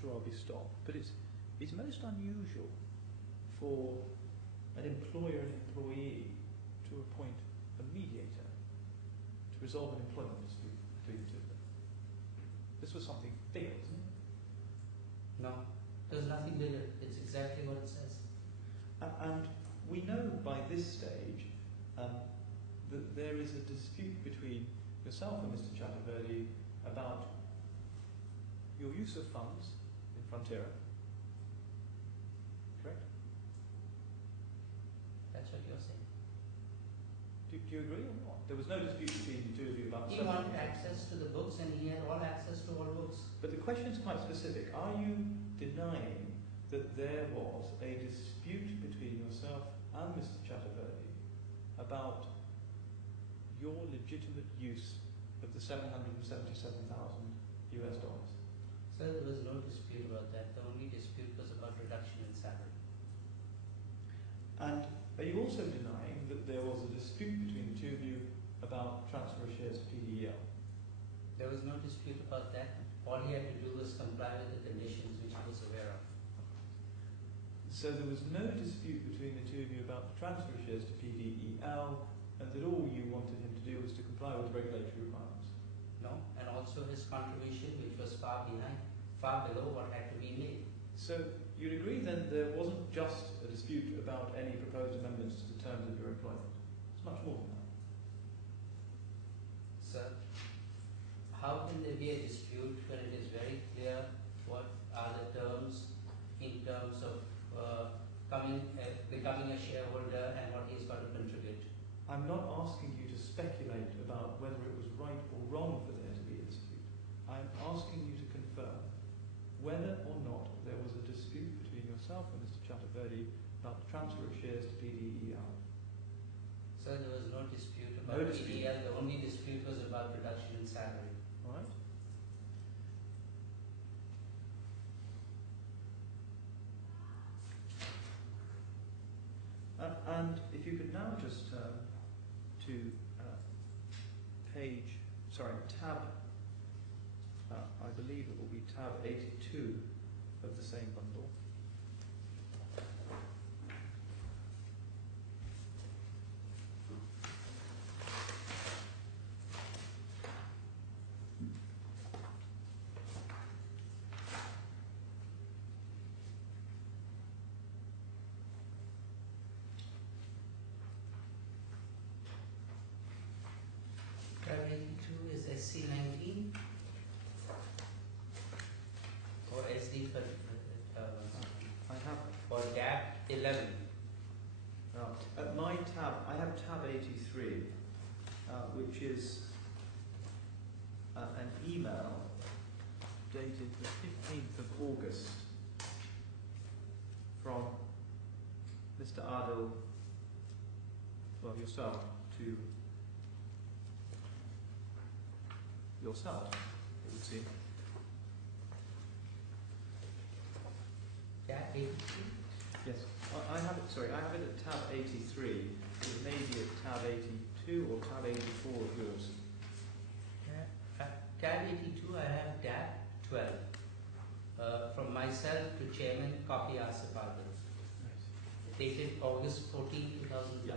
sure I'll be stopped. But it's most unusual for an employer and employee to appoint a mediator to resolve an employment dispute between the two of them. This was something big, wasn't it? No, there's nothing bigger. It's exactly what it says. And we know by this stage that there is a dispute between yourself and Mr. Chatterjee about your use of funds in Frontiera. Correct? That's what you're saying. Do you agree or not? There was no dispute between the two of you about He wanted access to the books and he had all access to all books. But the question is quite specific. Are you denying that there was a dispute between yourself and Mr. Chatterjee about your legitimate use of the $777,000 US? Sir, there was no dispute about that. The only dispute was about reduction in salary. And are you also denying that there was a dispute between the two of you about transfer of shares to PDEL? There was no dispute about that. All he had to do was comply with the conditions which he was aware of. So there was no dispute between the two of you about the transfer of shares to PDEL, and that all you wanted him to do was to comply with regulatory requirements? No, and also his contribution, which was far below what had to be made. So you'd agree then there wasn't just a dispute about any proposed amendments to the terms of your employment? It's much more than that. Sir, how can there be a dispute when it is very clear what are the terms in terms of becoming a shareholder and what he's got to contribute? I'm not asking you to speculate about whether it was right or wrong for there to be a dispute. I'm asking you to confirm whether or not there was a dispute between yourself and Mr. Chatterjee about the transfer of shares to PDEL. Sir, there was no dispute about PDEL. The only dispute was about reduction in salary. All right. And if you could now just turn to tab, I believe it will be tab 82 of the same bundle. Tab 82 is SC19 or SD I have or DAB 11. At my tab, I have tab 83, which is an email dated the 15th of August from Mr. Adil, well, yourself, to yourself, it would seem. DAB 83? Yes, I have it, sorry, I have it at tab 83. It may be at tab 82 or tab 84 of yours. Tab 82, I have DAB 12. From myself to Chairman, copy Asif Adil. Right. Dated August 14, 2013. Yeah.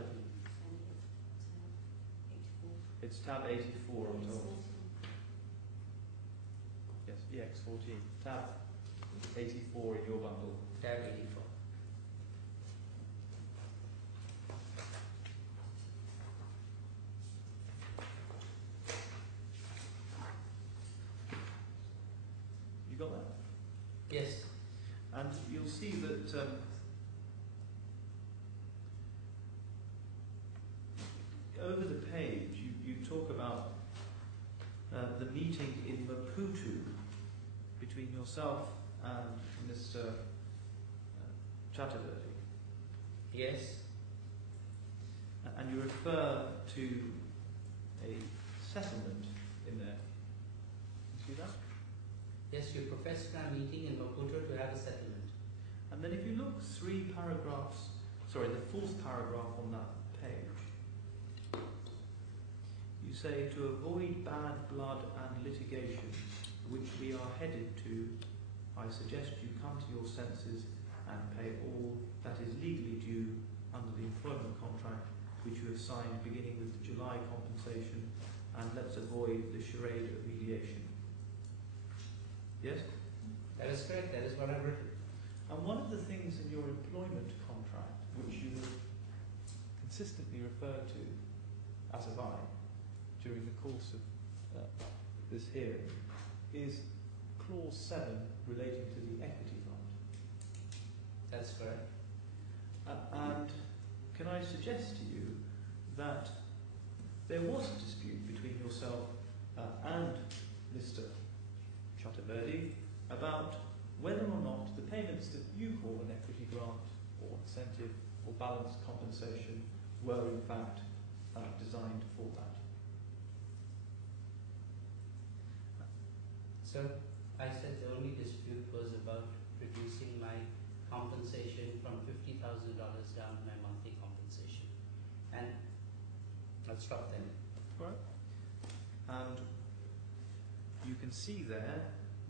It's tab 84, I'm told. Yes, EX14. Tab 84 in your bundle. Tab 84. You got that? Yes. And you'll see that over the page you talk about the meeting in Maputo between yourself and Mr. Chatterjee. Yes. And you refer to a settlement in there. You see that? Yes, you professed in our meeting in Maputo to have a settlement. And then if you look the fourth paragraph on that page, you say, to avoid bad blood and litigation, which we are headed to, I suggest you come to your senses and pay all that is legally due under the employment contract which you have signed beginning with the July compensation, and let's avoid the charade of mediation. Yes? That is correct, that is what I've written. And one of the things in your employment contract which you have consistently referred to, as have I, during the course of this hearing, is clause 7 relating to the equity fund. That's correct. And can I suggest to you that there was a dispute between yourself and Mr. Chaturvedi about whether or not the payments that you call an equity grant or incentive or balanced compensation were in fact designed for that. So, I said the only dispute was about reducing my compensation from $50,000 down to my monthly compensation. And I'll stop there. Right. And you can see there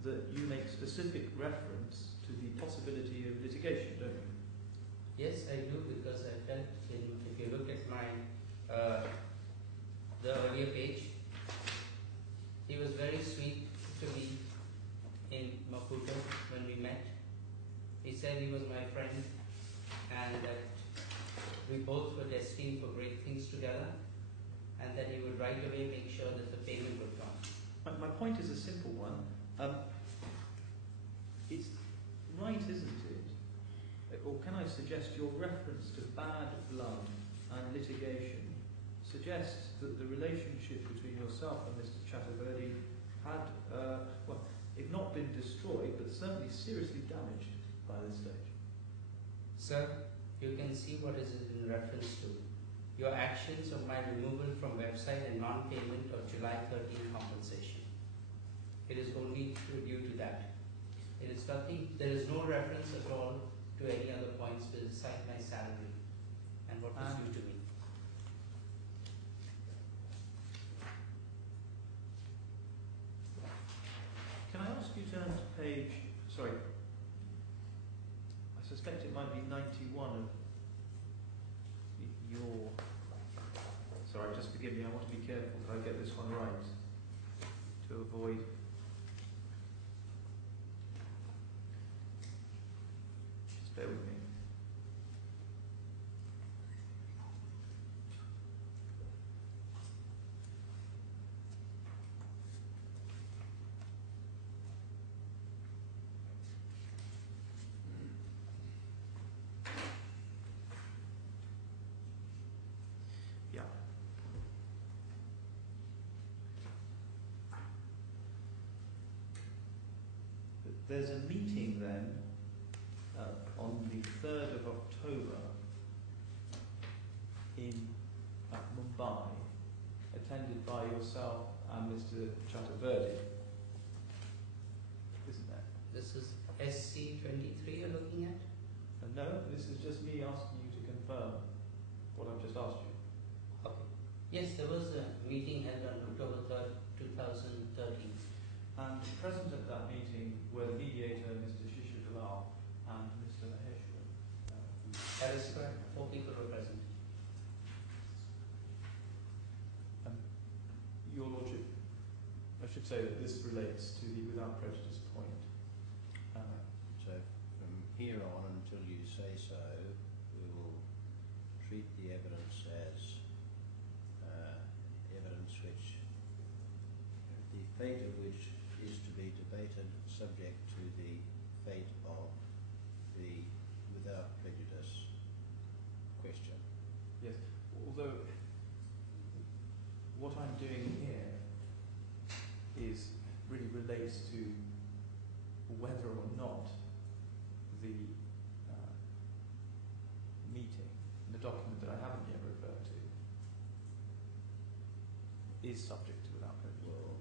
that you make specific reference to the possibility of litigation, don't you? Yes, I do, because I felt if you look at my the earlier page, he was very sweet to me in Maputo when we met. He said he was my friend and that we both were destined for great things together, and that he would right away make sure that the payment would come. My point is a simple one. It's right, isn't it? Or can I suggest your reference to bad blood and litigation suggests that the relationship between yourself and Mr. Chaturvedi had, well, if not been destroyed, but certainly seriously damaged by this stage. Sir, you can see what is it in reference to. Your actions of my removal from website and non-payment of July 13 compensation. It is only due to that. It is nothing, there is no reference at all to any other points beside my salary and what was due to me. Can I ask you to turn to page, sorry, I suspect it might be 91 of your, sorry, just forgive me, I want to be careful that I get this one right to avoid just bear with me. Yeah. There's a meeting then on the 3rd of October in Mumbai, attended by yourself and Mr. Chaturvedi, isn't there? This is SC23 you're looking at? No, this is just me asking you to confirm what I've just asked you. Okay. Yes, there was a meeting held on October 3rd, 2013. And present at that meeting were the mediator, Mr. Shishidalal, and Mr. Maheshwar. That is correct. 4 people were present. Your Lordship, I should say that this relates to the without prejudice point. So from here on until you say so, we will treat the evidence as evidence which, the fate of which is to be debated subject to the fate of the without prejudice question. Yes, although what I'm doing here is really relates to whether or not the meeting, the document that I haven't yet referred to, is subject to without prejudice. Well,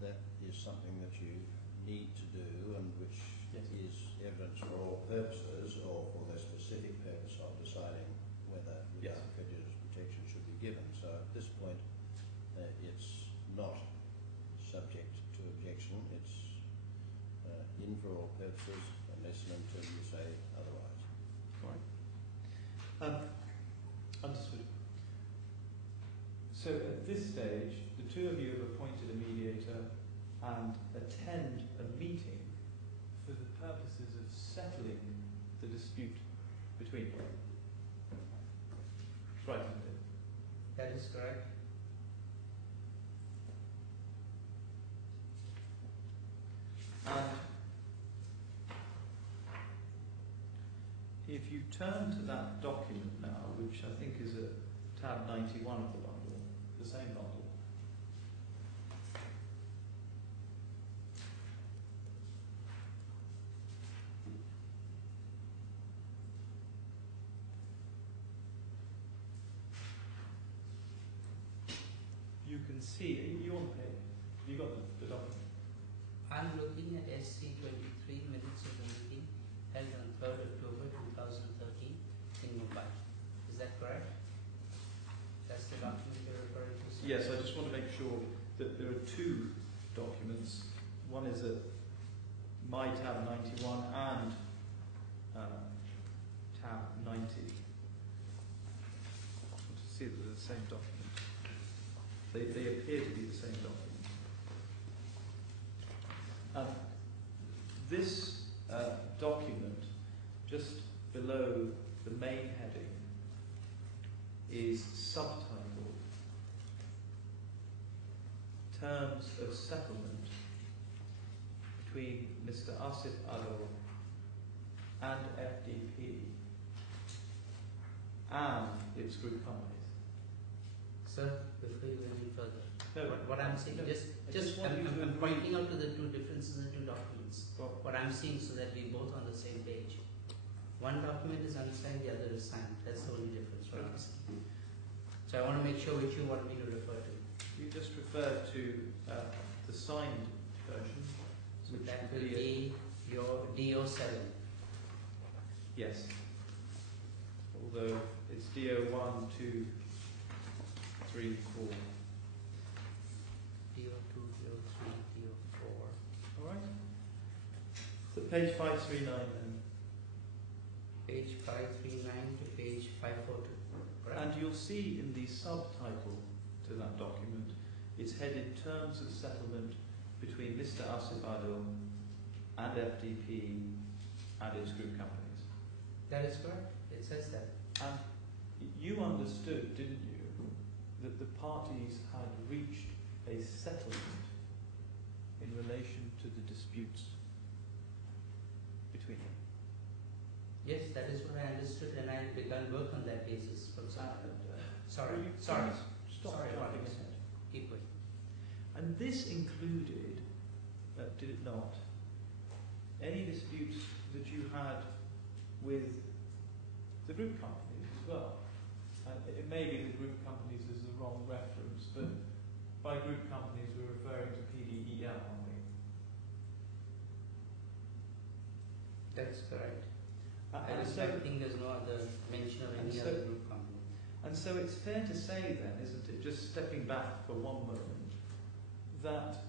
that is something that you need to do, and which Yes. is evidence for all purposes, or for the specific purpose of deciding whether Yes. without prejudice protection should be given. So at this point, it's not subject to objection. It's in for all purposes. purposes unless and until you say otherwise. Right. Understood. So at this stage, the two of you have appointed a mediator and attend a meeting for the purposes of settling the dispute between you. That's right, isn't it? That is correct. And if you turn to that document now, which I think is at tab 91 of the bundle, the same bundle, you can see, you on the page, you got the document. I'm looking at SC 23 minutes of the meeting held on 3rd October 2013 in Mumbai. Is that correct? That's the document you're referring to, sir? Yes, I just want to make sure that there are two documents. One is at my tab 91 and tab 90. I want to see that they're the same document. They appear to be the same document. This document, just below the main heading, is subtitled Terms of Settlement between Mr. Asif Adol and FDP and its group companies. Sir, before you go any further, No, what I'm saying, no, I'm pointing out to the two differences in the two documents. Well, What I'm seeing so that we're both on the same page. One document is unsigned, the other is signed. That's the only difference, what I'm saying. So I want to make sure which you want me to refer to. you just refer to the signed version. So which that would will be your DO7. Yes. Although it's DO1, 2, 3, 4. DO2, DO3, DO4. All right. So page 539 then. Page 539 to page 542. Correct? And you'll see in the subtitle to that document, it's headed Terms of Settlement between Mr. Asif Adol and FDP and its group companies. That is correct. It says that. And you understood, didn't you, that the parties had reached a settlement in relation to the disputes between them? Yes, that is what I understood, and I began work on that basis for example. Sorry. Stop Sorry, jumping Alex. ahead. Keep going. And this included, did it not, any disputes that you had with the group companies as well? And it may be the group companies is the wrong reference, but by group companies we're referring to PDEL, aren't we? That's correct. I And think there's no other mention of any other group company. And so it's fair to say then, isn't it, just stepping back for one moment, that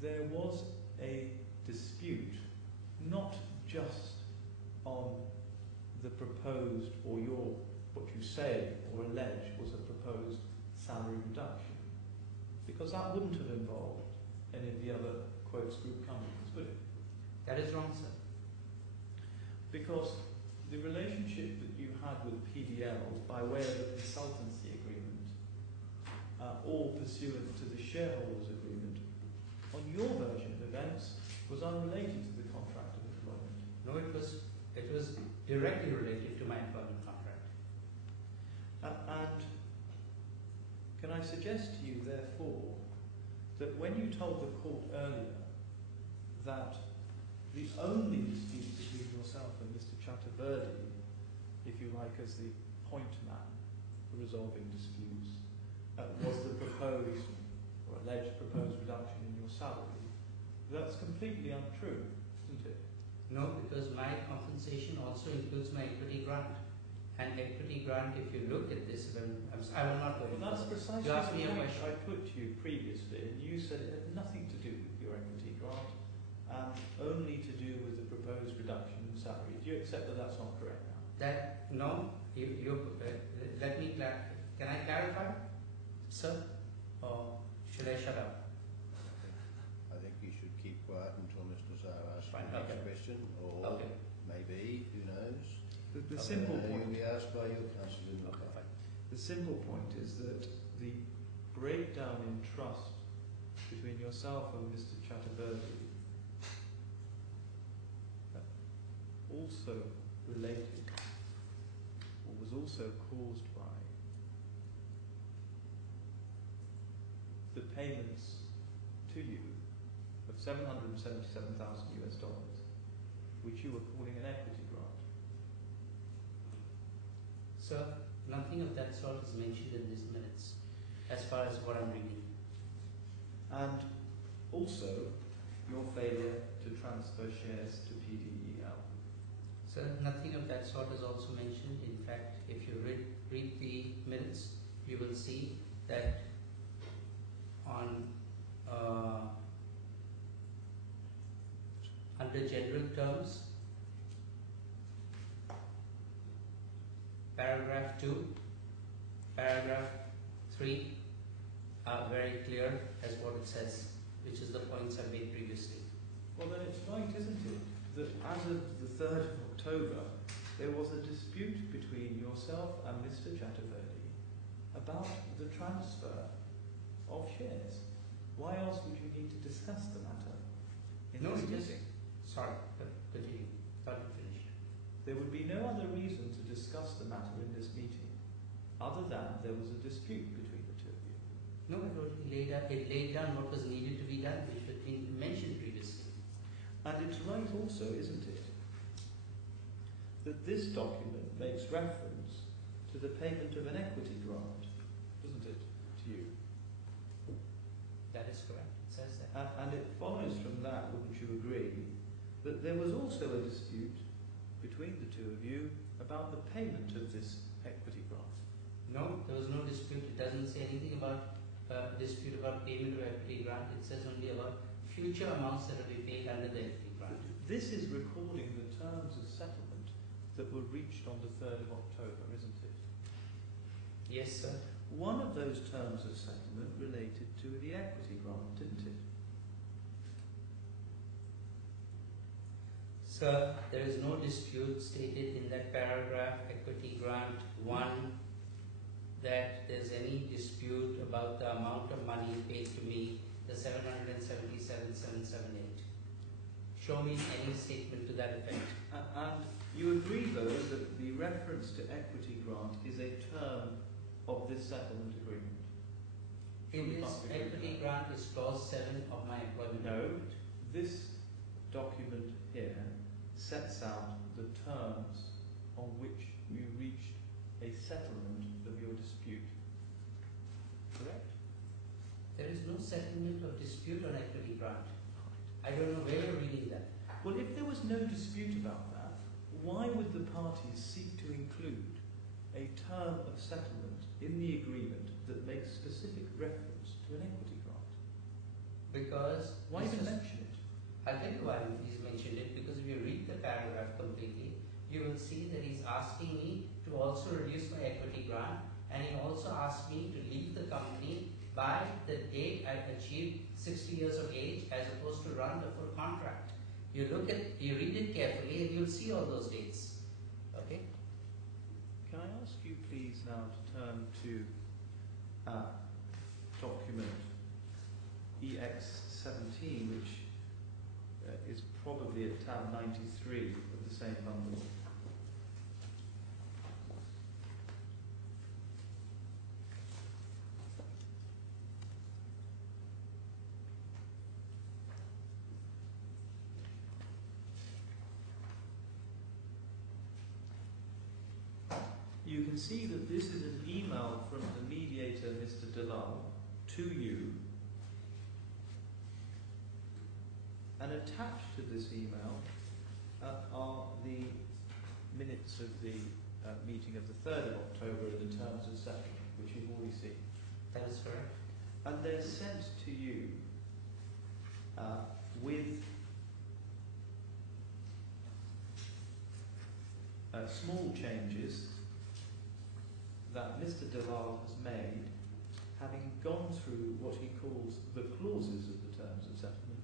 there was a dispute, not just on the proposed, or what you say or allege was a proposed salary reduction, because that wouldn't have involved any of the other, quotes, group companies, would it? That is wrong, sir. Because the relationship that you had with PDL by way of a consultancy agreement, or pursuant to the shareholders agreement, on your version of events, was unrelated to the contract of employment. No, it was directly related to my employment contract. And can I suggest to you, therefore, that when you told the court earlier that the only dispute between yourself and Mr. Chaturvedi, if you like, as the point man for resolving disputes, was the proposed or alleged proposed reduction in your salary, that's completely untrue, isn't it? No, because my compensation also includes my equity grant. And equity grant, if you look at this, I will not go into Well, that's this. precisely You asked me the a point question. I put to you previously, and you said it had nothing to do with your equity grant, and only to do with the No, let me can I clarify, sir, or should I shut up? I think you should keep quiet until Mr. Zahar asks Fine, the next okay. question, or Okay. maybe, who knows? The simple point. You'll be asked by your counsel in the Okay, fine. The simple point is that the breakdown in trust between yourself and Mr. Chatterjee also related, or was also caused by, the payments to you of $777,000 US, which you were calling an equity grant. Sir, nothing of that sort is mentioned in these minutes, as far as what I'm reading. And also your failure to transfer shares to PDEL. Sir, nothing of that sort is also mentioned. In fact, if you read the minutes, you will see that on under general terms, paragraph 2, paragraph 3 are very clear as what it says, which is the points I made previously. Well, then it's right, isn't it, that as of the 3rd of October, there was a dispute between yourself and Mr. Chatterjee about the transfer of shares. Why else would you need to discuss the matter in No, this it is. meeting? Sorry, continue. Thought you finished. There would be no other reason to discuss the matter in this meeting other than there was a dispute between the two of you. No, it laid down what was needed to be done, which had been mentioned previously. And it's right also, isn't it, that this document makes reference to the payment of an equity grant, doesn't it, to you? That is correct. It says that. And it follows from that, wouldn't you agree, that there was also a dispute between the two of you about the payment of this equity grant? No, there was no dispute. It doesn't say anything about dispute about payment of equity grant. It says only about future amounts that will be paid under the equity grant. This is recording the terms of settlement that were reached on the 3rd of October, isn't it? Yes, sir. One of those terms of settlement related to the equity grant, didn't it? Sir, there is no dispute stated in that paragraph, equity grant 1, that there's any dispute about the amount of money paid to me, the 777,778. Show me any statement to that effect. And you agree, though, that the reference to equity grant is a term of this settlement agreement? In this equity grant is clause 7 of my employment No, agreement. this document here sets out the terms on which you reached a settlement of your dispute. Correct? There is no settlement of dispute on equity grant. I don't know where you're reading that. Well, if there was no dispute about that, why would the parties seek to include a term of settlement in the agreement that makes specific reference to an equity grant? Because Why even mention it? I'll tell you why he's mentioned it, because if you read the paragraph completely, you will see that he's asking me to also reduce my equity grant, and he also asked me to leave the company by the date I achieved 60 years of age, as opposed to run the full contract. You read it carefully, and you'll see all those dates. Okay? Can I ask you please now to turn to document EX17, which is probably at tab 93 of the same bundle. You can see that this is an email from the mediator, Mr. Dalal, to you. And attached to this email are the minutes of the meeting of the 3rd of October in the terms of settlement, which you've already seen. That is correct. And they're sent to you with small changes that Mr. Dalal has made, having gone through what he calls the clauses of the terms of settlement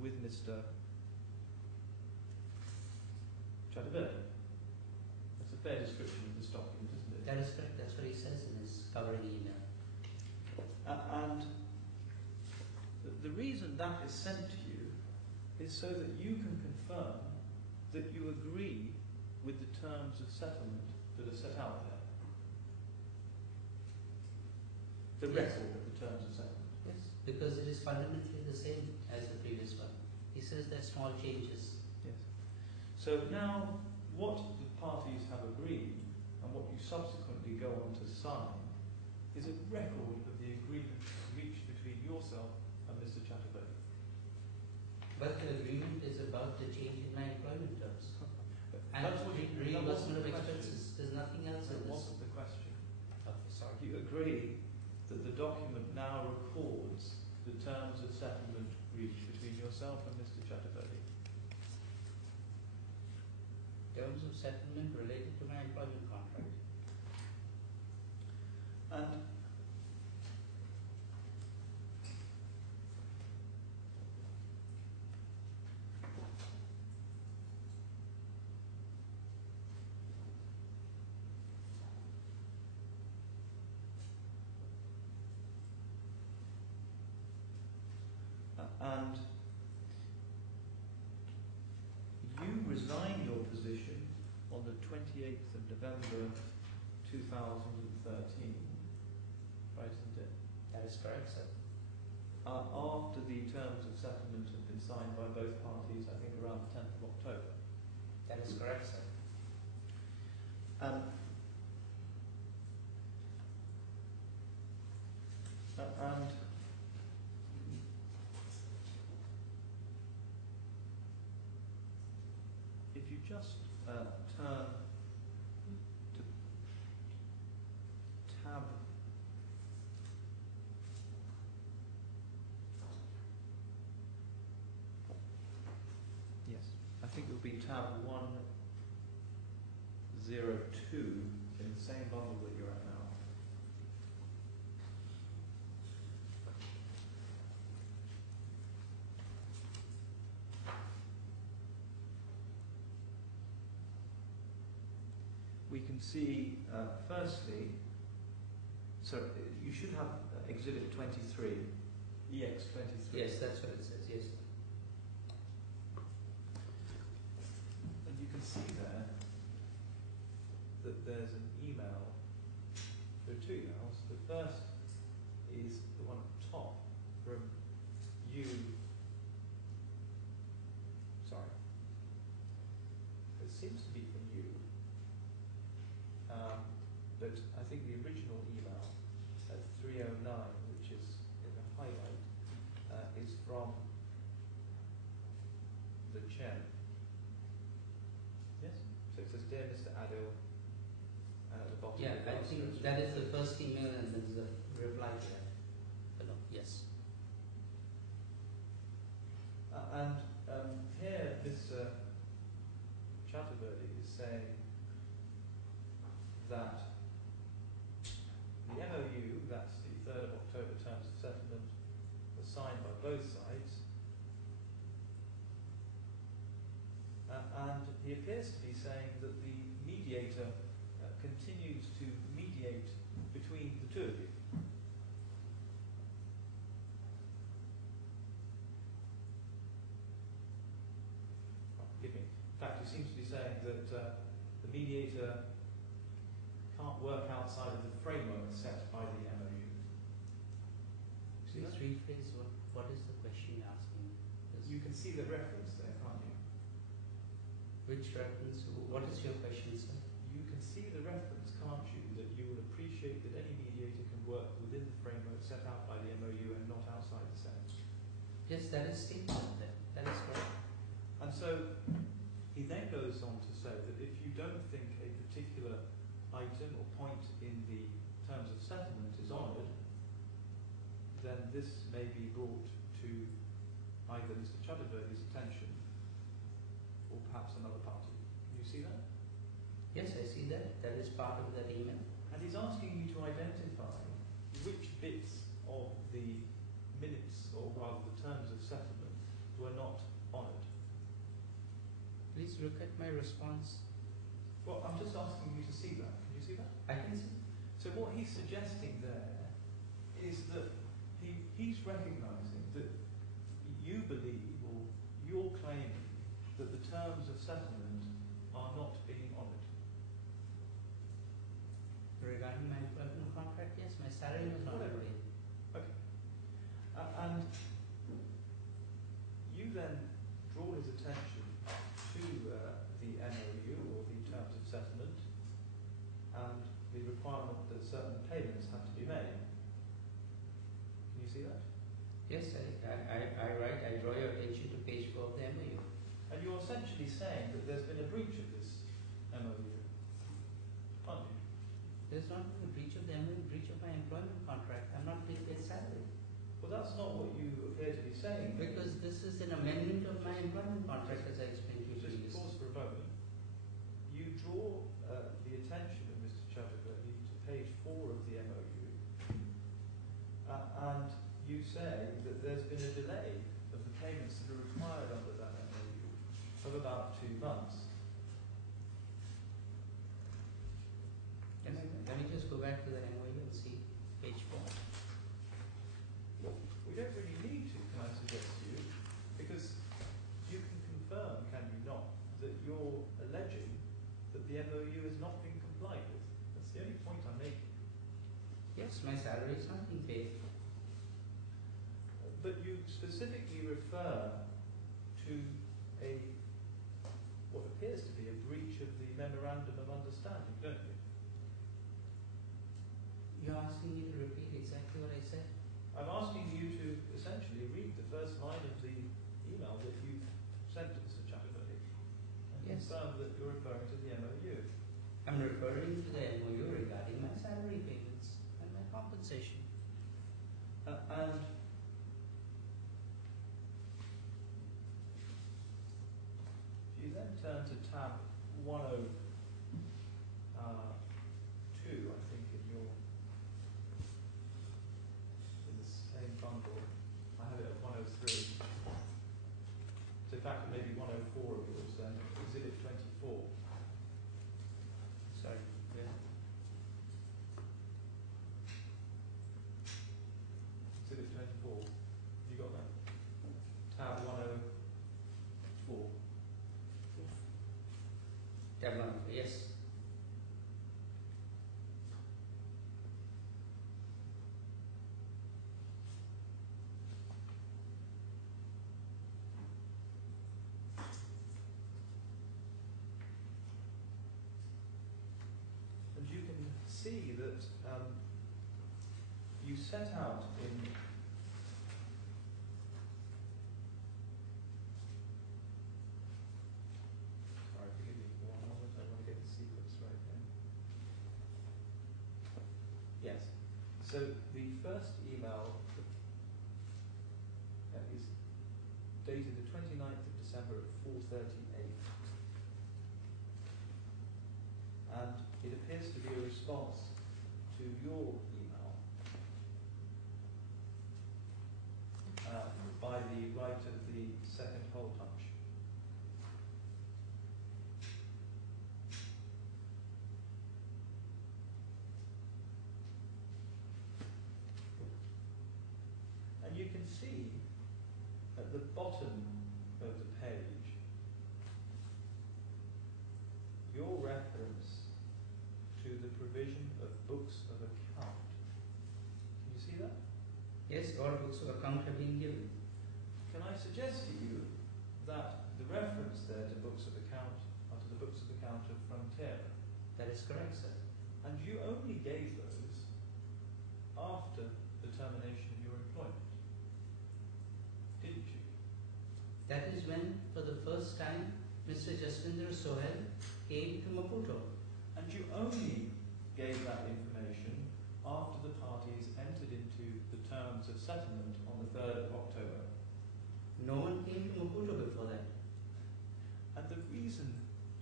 with Mr. Chaturvedi. That's a fair description of this document, isn't it? That is correct. That's what he says in his covering email. And the reason that is sent to you is so that you can confirm that you agree with the terms of settlement that are set out there. The Yes. record of the terms of settlement. Yes, because it is fundamentally the same as the previous one. He says there are small changes. Yes. So now, what the parties have agreed and what you subsequently go on to sign is a record of the agreement reached between yourself and Mr. Chaturvedi. But the agreement is about the change in my employment terms. And That's what you, that reimbursement wasn't of the question. expenses. There's nothing else That in this. wasn't the question. Okay, sorry. You agree that the document now records the terms of settlement reached between yourself and Mr. Chaturvedi. Terms of settlement related to my employment contract. And you resign your position on the 28th of November 2013, right, isn't it? That is correct, sir. After the terms of settlement have been signed by both parties, I think around the 10th of October. That is correct, sir. And if you just turn to tab yes, I think it will be tab 102 in the same bundle that you're at now. We can see, firstly, so you should have Exhibit 23, EX23. Yes, that's what it says, yes. And you can see there that there's an email. There are two emails. The first is the one at the top from you. Sorry. It seems to be from you. But I think the original email at 309, which is in the highlight, is from the chairman. Yes? So it says, Dear Mr. Adil, and at the bottom Yeah, of the I think that is the first email and then the reply to that. Hello, yes. And here Mr. Chaturvedi is saying that the MOU, that's the 3rd of October terms of settlement, was signed by both sides, and he appears to be saying that the mediator continues to mediate between the two of you. Forgive me. In fact, he seems to be saying that the mediator can't work outside of the framework set by the MOU. See Please that? rephrase what is the question you're asking? You can see the reference there, can't you? Which reference? What is your question, sir? You can see the reference, can't you, that you will appreciate that any mediator can work within the framework set out by the MOU and not outside the same. Yes, that is stated there. That is correct. And so he then goes on to say that if you don't think a particular item or point in the terms of settlement is honoured, then this may be brought to either Mr. Chaturvedi's attention or perhaps another party. Can you see that? Yes, I see that. That is part of that email. And he's asking you to identify which bits of the minutes, or rather the terms of settlement, were not honoured. Please look at my response. Well, I'm just asking you to see that. Can you see that? I can see. So what he's suggesting there is that he's recognising that you believe, or you're claiming, that the terms of settlement are not being honoured. Regarding my employment contract, yes, my salary was not Whatever. paid. Okay. And you then draw his attention to the MOU, or the terms of settlement, and the requirement that certain payments have to be made. Can you see that? Yes, I draw your attention to page 4 of the MOU. And you're essentially saying that there's been a breach of this MOU, aren't you? There's not been a breach of the MOU, breach of my employment contract. I'm not being paid salary. Well, that's not what you appear to be saying. Because this is an amendment of my employment contract, as I explained to you Just previously. pause for a moment. You draw the attention of Mr. Chatterjee to page 4 of the MOU, and you say that there's been a delay of the payments that are required under that MOU of about 2 months. Let me just go back to the MOU and see page 4. We don't really need to, can I suggest to you, because you can confirm, can you not, that you're alleging that the MOU has not been complied with. That's the only point I'm making. Yes, my salary is not being paid. But you specifically refer to what appears to be a breach of the Memorandum of Understanding, don't you? You're asking me to repeat exactly what I said. I'm asking you to essentially read the first line of the email that you've sent to Mr. Chatterjee and Yes. confirm that you're referring to the MOU. I'm referring to the MOU regarding my salary payments and my compensation. And if you then turn to tab 102, I think, in the same bundle. I have it at 103. So in fact, it may be 104 of yours then. Exhibit 24. Sorry. Yeah. Exhibit 24. You got that? Tab 104. Tab 1, yes. And you can see that you set out in sorry, forgive me for 1 moment, I want to get the sequence right then. Yes. So the first email is dated the 29th of December at 4:38. And it appears to be a response to your email by the right of the second hole punch. And you can see at the bottom of the page your reference to the provision of books of account. Can you see that? Yes, all books of account have been given. Can I suggest to you that the reference there to books of account are to the books of account of Frontier? That is correct, sir. And you only gave those after the termination of your employment, didn't you? That is when, for the first time, Mr. Jaswinder Sohel came to Maputo. And you only gave that information after the parties entered into the terms of settlement on the 3rd of October. No one came to Maputo before that. And the reason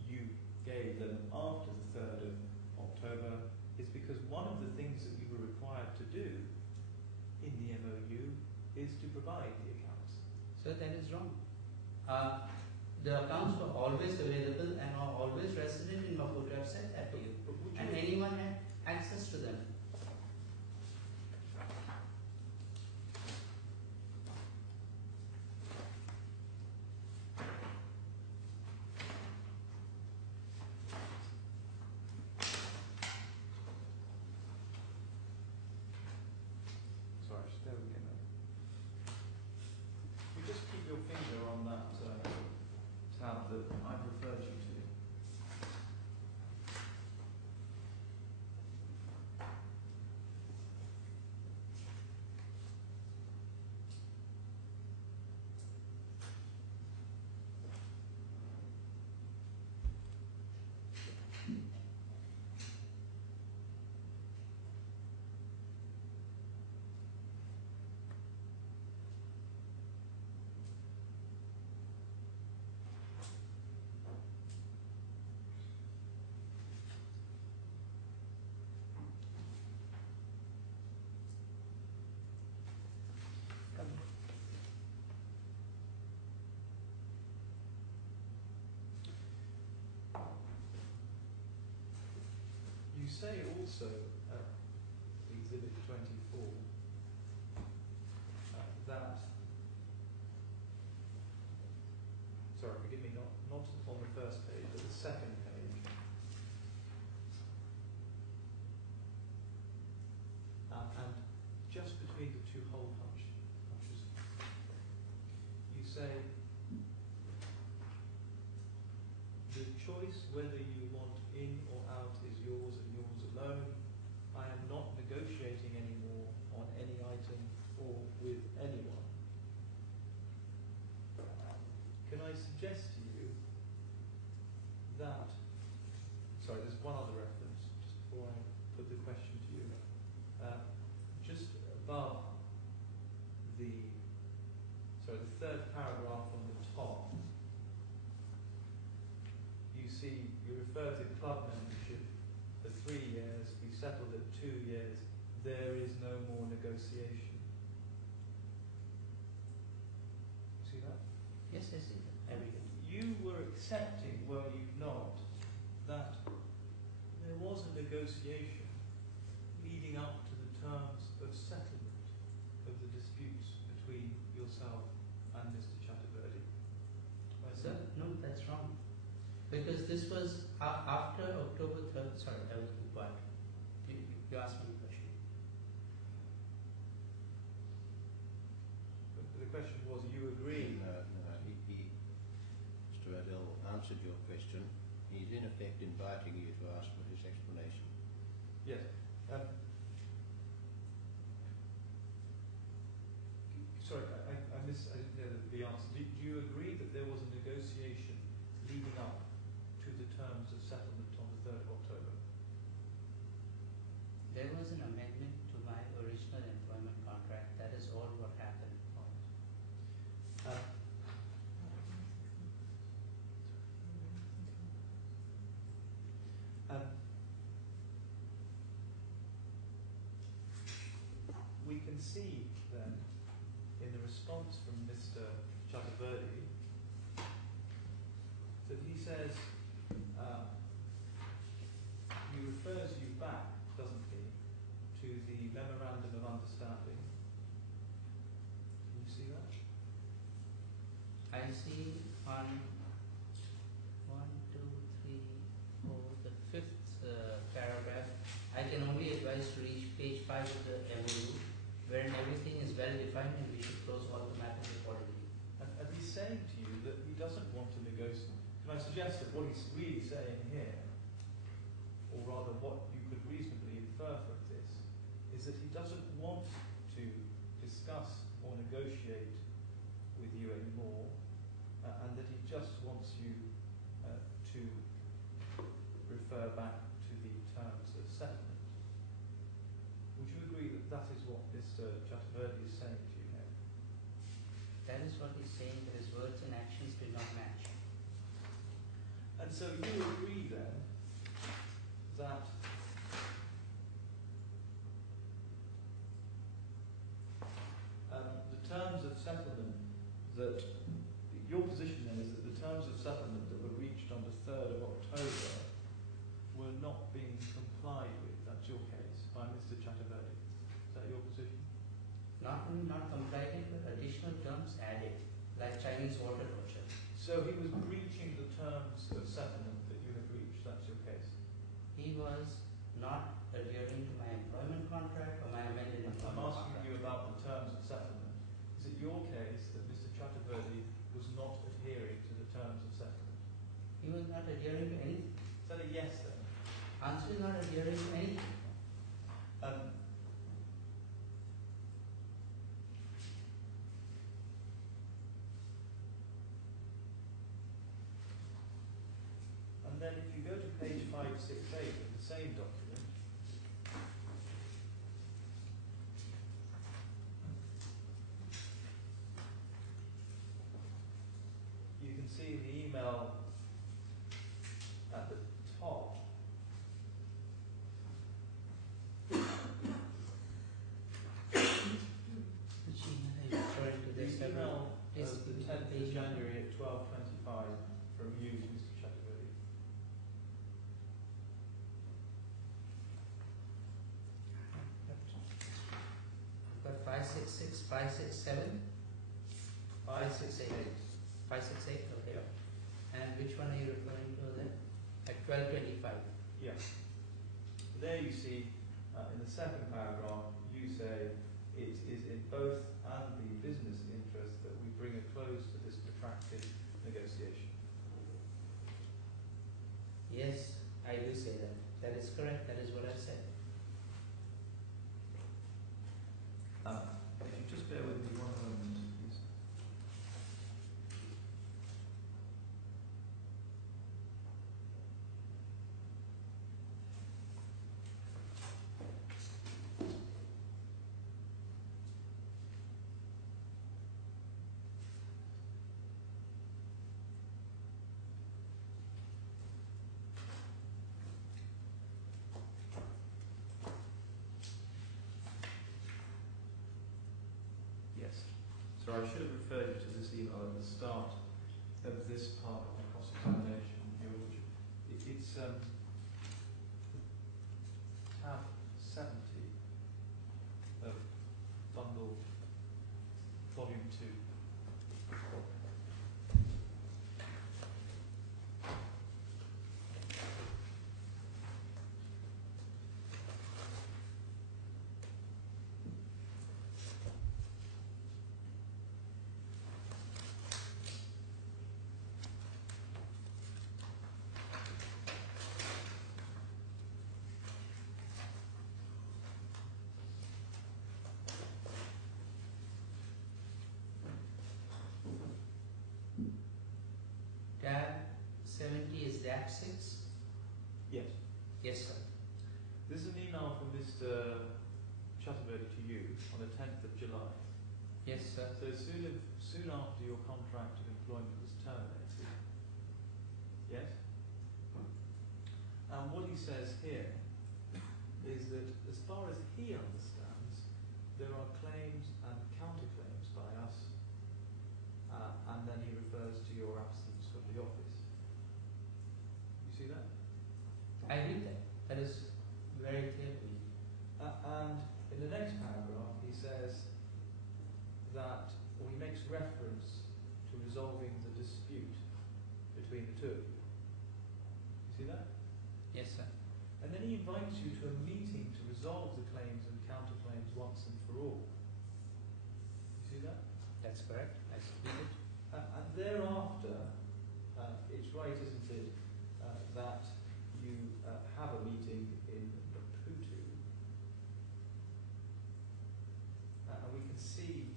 you gave them after the 3rd of October is because one of the things that you were required to do in the MOU is to provide the accounts. So that is wrong. The accounts were always available and are always resident in your food website at you. But would And you, anyone had access to them. sorry, just bear with me a minute. You just keep your finger on that tab that I've referred you to. You say also at Exhibit 24 that, sorry, forgive me, not on the first page, but the second page, and just between the two hole punches, you say the choice whether you want in or out is yours and yours alone. I am not negotiating anymore on any item or with anyone. Can I suggest to you that, sorry, there's one other reference, just before I put the question to you. Just above the third paragraph on the top, you see, you refer to club membership for 3 years, we settled at 2 years, there is no more negotiation. See that? Yes, I see that. I read it. You were accepting, were you not, that there was a negotiation leading up to the terms of settlement of the disputes between yourself and Mr. Chatterjee? Sir, no, that's wrong. Because this was after October 3rd. Sorry, I was quiet. You asked me a question. But the question was, you agree? No, Mr. Adele answered your question. He's in effect inviting you to ask for his explanation. Yes. Sorry, I didn't hear the answer. Do you agree that there was a negotiation leading up to the terms of settlement on the 3rd of October? There was an amendment to my original employment contract. That is all what happened. We can see then, in the response from Mr. Chatterjee, that he says, he refers you back, doesn't he, to the Memorandum of Understanding. Can you see that? I see on 1, 2, 3, 4, the 5th paragraph. I can only advise to reach page 5 of the MOU, wherein everything is well defined and we should close all the matters accordingly. And he's saying to you that he doesn't want to negotiate. Can I suggest that what he's really saying here, or rather what you could reasonably infer from this, is that he doesn't want to discuss or negotiate with you anymore, and that he just wants you to refer back to the terms of settlement. Would you agree that that is what Mr. Chatterjee is saying to you now? That is what he's saying, that his words and actions did not match. And so you agree then that the terms of settlement that your position then is that the terms of settlement that were reached on the 3rd of October were not being complied with. That's your case by Mr. Chaturvedi. Is that your position? Not only not complied, but additional terms added, like Chinese water torture. So he was breaching the terms of settlement that you had reached. That's your case. He was not adhering to my employment contract or my amended I'm employment asking contract. you about the terms of settlement. Is it your case that Mr. Chaturvedi was not adhering to the terms of settlement? He was not adhering to anything. Is that a yes then? Answer is not adhering to anything. And then if you go to page 568 of the same document, you can see the email at the top. Which email are you referring to? The email Please of the give me 10th page of January at 12:25 from you, Mr. Chaturvedi. I've got 566, 567, 568. 568, okay. And which one are you referring to then? At 12:25. Yeah. There you see, in the second paragraph, you say it is in both and the business interest that we bring a close to this protracted negotiation. Yes, I do say that. That is correct. That is what I said. If you just bear with me one moment, please. Yes. So I should have referred you to this email at the start of this part of the cross-examination, George. It's tab 70 of bundle volume 2. Tab 70 is DAP 6? Yes. Yes, sir. This is an email from Mr. Chaturvedi to you on the 10th of July. Yes, sir. So soon after your contract of employment was terminated. Yes? And what he says here is that as far as he understands, there are claims and counterclaims by us, and then he refers to your absence from the office. You see that? I read that. That is very clear to me. And in the next paragraph, he says that, or he makes reference to resolving the dispute between the two of you. You see that? Yes, sir. And then he invites you to a meeting to resolve the claims and counterclaims once and for all. You see that? That's correct. I read it. And thereafter, it's right, isn't it, that you have a meeting in Maputo. And we can see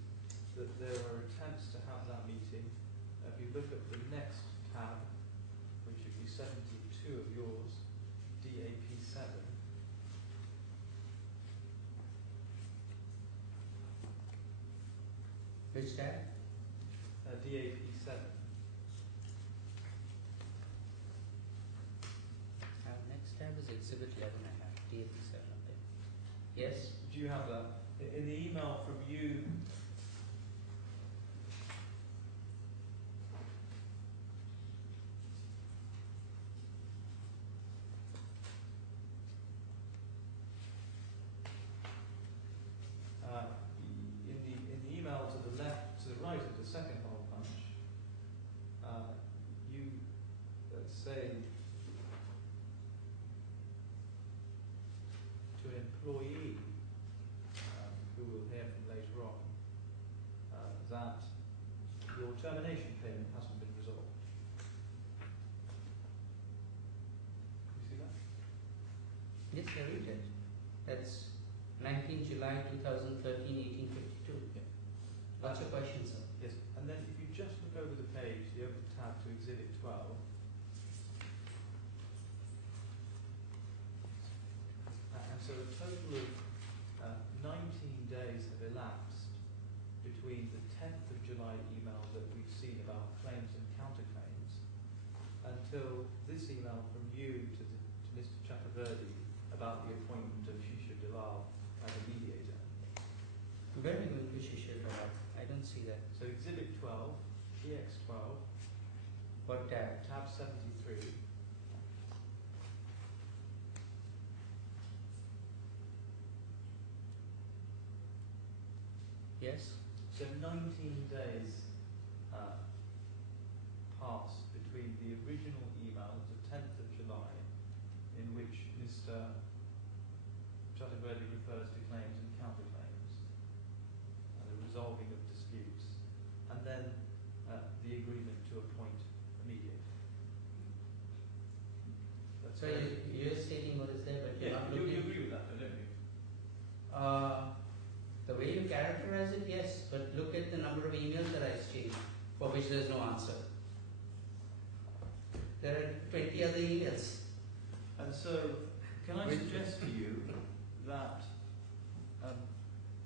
that there are attempts to have that meeting. If you look at the next tab, which would be 72 of yours, DAP 7. Which tab? DAP 7. Exhibit 11 I have, T87 up there. Yes? Do you have that? In the email from you, in the email to the left, to the right of the second hole punch, you say to an employee who we'll hear from later on that your termination payment hasn't been resolved. You see that? Yes, I read it. That's 19 July 2013, 1852. Yeah. What's your question, sir? Yes. And then if you just look over the page, you open the tab to Exhibit 12. And so a total of 19 days have elapsed between the 10th of July email that we've seen about claims and counterclaims until this email from you to Mr. Chakravarti about the appointment of Shisha Dalal as a mediator. Where are you going to Shisha Dalal? I don't see that. So Exhibit 12, EX12, What tab? tab 73. Yes? So 19 days passed between the original email of the 10th of July, in which Mr. Chakravarti refers to claims and counterclaims and the resolving of disputes, and then the agreement to appoint a mediator. That's So you're stating what is there, but you're not you looking. agree with that, don't you? The way you characterize it, yes, but look at the number of emails that I exchanged for which there's no answer. There are 20 other emails. And so, can I suggest to you that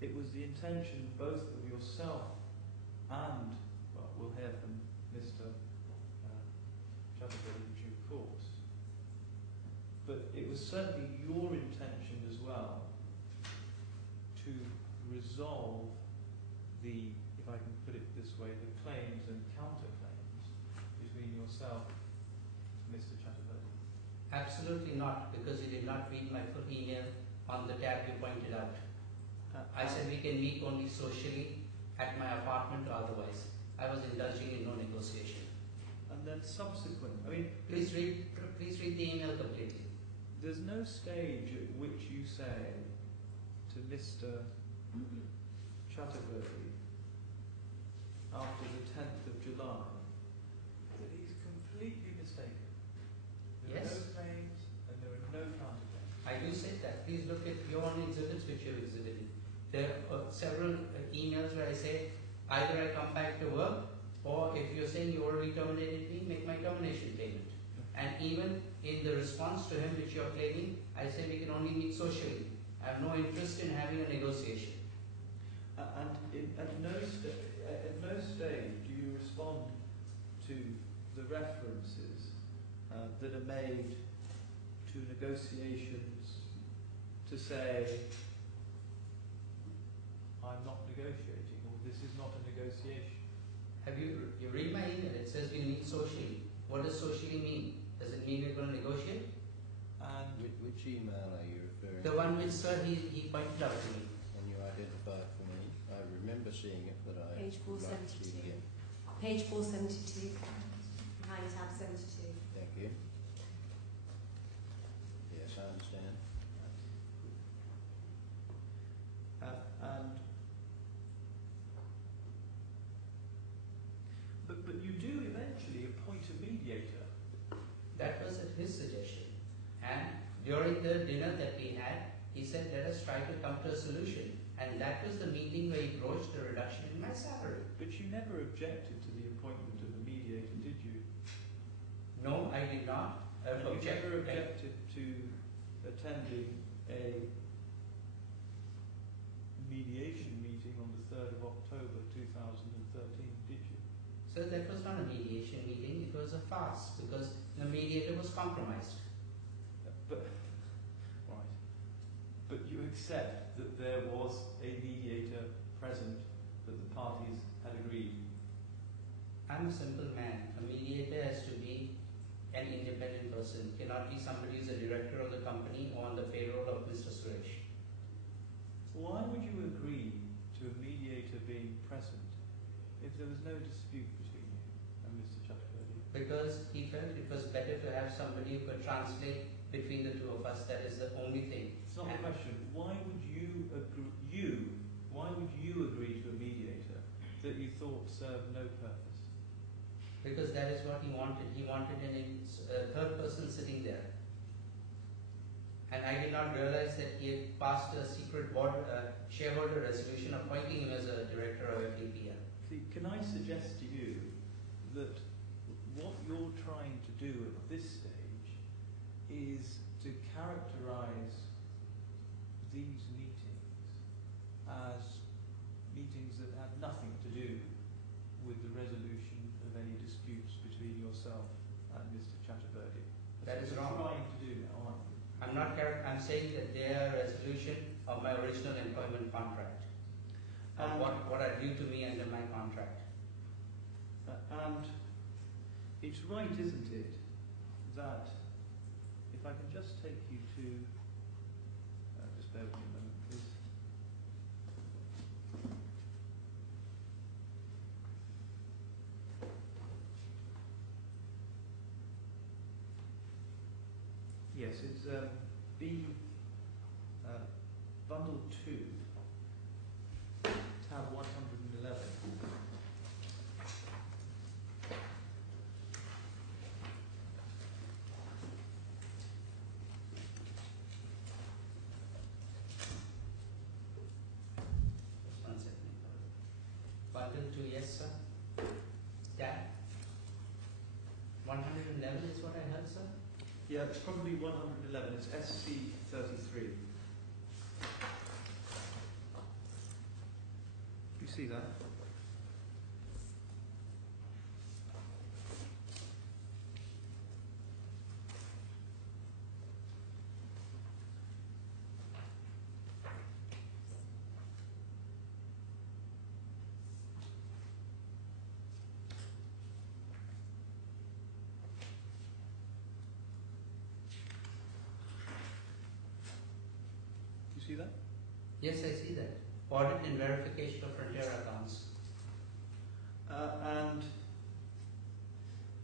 it was the intention both of yourself and, well, we'll hear from Mr. Chakravarti in due course, but it was certainly your intention as well to resolve the, if I can put it this way, the claims and counterclaims between yourself and Mr. Chakravarti. Absolutely not, because you did not read my full email on the tab you pointed out. I said we can meet only socially at my apartment or otherwise. I was indulging in no negotiation. And then subsequent, I mean, Please read the email completely. there's no stage at which you say to Mr. Chakravarti after the 10th of July that he's completely mistaken. There Yes. are no claims and there are no counterclaims. I do say that. Please look at your own exhibits which you've exhibited. There are several emails where I say either I come back to work, or if you're saying you already terminated me, make my termination payment. And even in the response to him which you're claiming, I say we can only meet socially. I have no interest in having a negotiation. And at no stage do you respond to the references that are made to negotiations to say, I'm not negotiating, or this is not a negotiation. Have you read my email? It says we meet socially. What does socially mean? Does it mean we're going to negotiate? And Which email are you referring The to? one which sir he pointed out to me. Can you identify it for me? I remember seeing it, but I Page would like to see it 472. again. Page 472, behind tab 72. Thank you. Yes, I understand. but you do eventually appoint a mediator. That was at his suggestion. And during the dinner that we had, he said, let us try to come to a solution. And that was the meeting where he broached the reduction in my salary. But you never objected to the appointment of a mediator, did you? No, I did not. And you never objected to attending a mediation meeting on the 3rd of October 2013, did you? So that was not a mediation meeting, it was a farce because the mediator was compromised. But but you accept that there was a mediator present, that the parties had agreed. I'm a simple man. A mediator has to be an independent person. Cannot be somebody who's a director of the company or on the payroll of Mr. Suresh. Why would you agree to a mediator being present if there was no dispute between you and Mr. Chakravarti? Because he felt it was better to have somebody who could translate between the two of us. That is the only thing. It's not the question. Why would you agree? Why would you agree to a mediator that you thought served no purpose? Because that is what he wanted. He wanted a third person sitting there. And I did not realize that he had passed a secret board shareholder resolution appointing him as a director of FTR. See, can I suggest to you that what you're trying to do at this stage is to characterize these meetings as meetings that have nothing to do with the resolution of any disputes between yourself and Mr. Chakravarti? That is what wrong. you're trying to do now, aren't you? I'm saying that they are a resolution of my original employment contract. Of what are due to me under my contract. And it's right, isn't it, that if I can just take you to, just bear with me a moment, please. Yes, it's B, bundle 2, tab 111. Just 1 second. Bundle 2, yes sir. Tab 111 is what I heard, sir. Yeah, it's probably 111. It's SC33. You see that? You see that? Yes, I see that. Audit and verification of Frontier accounts. And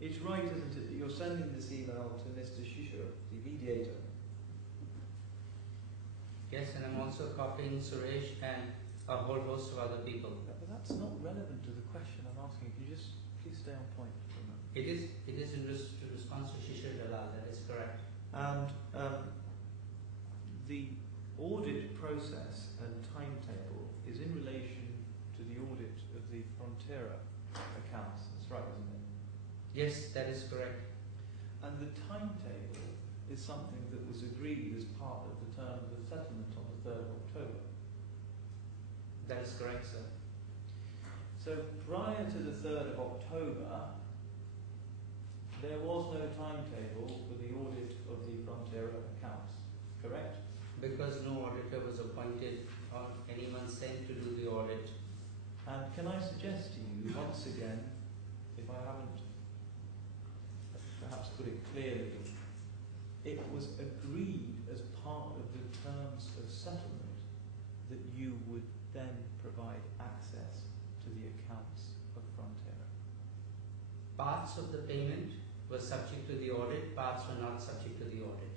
it's right, isn't it, that you're sending this email to Mr. Shishir, the mediator? Yes, and I'm also copying Suresh and a whole host of other people. But that's not relevant to the question I'm asking. Can you just please stay on point for a moment? It is in response to Shishir Dalal, that is correct. And the audit process and timetable is in relation to the audit of the Frontera accounts. That's right, isn't it? Yes, that is correct. And the timetable is something that was agreed as part of the terms of settlement on the 3rd of October. That is correct, sir. So prior to the 3rd of October, there was no timetable for the audit of the Frontera accounts, correct? Because no auditor was appointed or anyone sent to do the audit. And can I suggest to you, once again, if I haven't perhaps put it clearly, it was agreed as part of the terms of settlement that you would then provide access to the accounts of Frontera. Parts of the payment were subject to the audit, parts were not subject to the audit.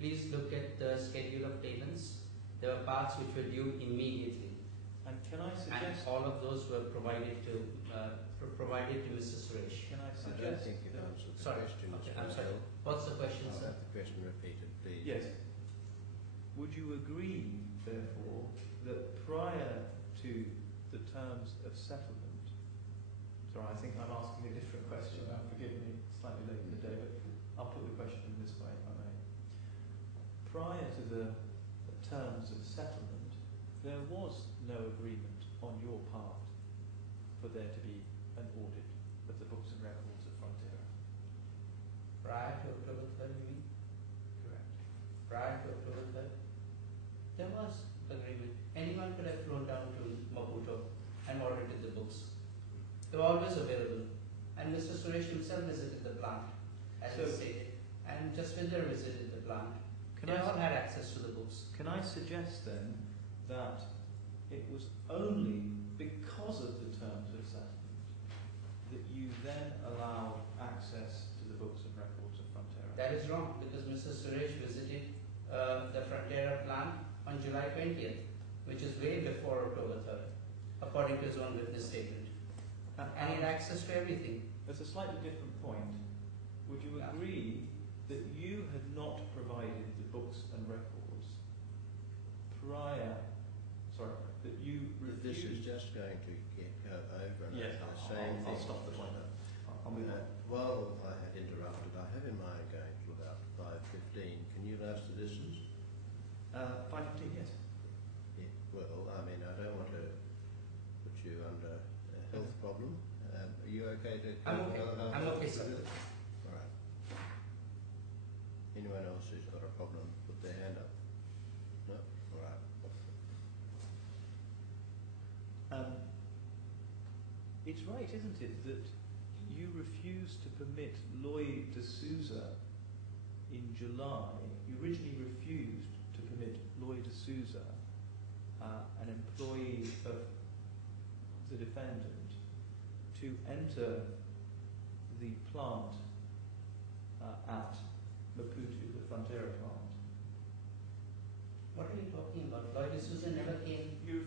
Please look at the schedule of payments. There were parts which were due immediately. And can I And suggest... all of those were provided to Mr. Suresh. Can I I don't suggest... think you've answered the Sorry, question. okay, Mr. I'm sorry. O'Neill. What's the question, I'll sir? have the question repeated, please. Yes. Would you agree, therefore, that prior to the terms of settlement... Sorry, I think I'm asking a different question now. Forgive me, it's slightly late in the day, but I'll put the question this way, if I may. Prior to the terms of settlement, there was no agreement on your part for there to be an audit of the books and records of Frontera. Prior to October 3rd, you mean? Correct. Prior to October 3rd? There was agreement. Anyone could have flown down to Maputo and audited the books. They were always available. And Mr. Suresh himself visited the plant, as he stated. And Jaswinder visited the plant. They all had access to the books. Can I suggest then that it was only because of the terms of settlement that you then allowed access to the books and records of Frontera? That is wrong, because Mr. Suresh visited the Frontera plant on July 20th, which is way before October 3rd, according to his own witness statement. And he had access to everything. As a slightly different point, would you agree that you had not provided the books and records prior, that you refused? This is just going to go over and yes, over the same thing. I'll stop the point there. I'll move on. While I had interrupted, I have in mind going to about 5:15. Can you last the distance? 5:15, yes. Yeah, well, I mean, I don't want to put you under a health problem. Are you okay to... I'm okay. I'm okay, sir. All right. Anyone else who's got a problem, put their hand up. No? All right. It's right, isn't it, that you refused to permit Lloyd D'Souza in July. You originally refused to permit Lloyd D'Souza, an employee of the defendant, to enter the plant at Maputo, the Frontera plant. What are you talking about? Lloyd D'Souza never came. You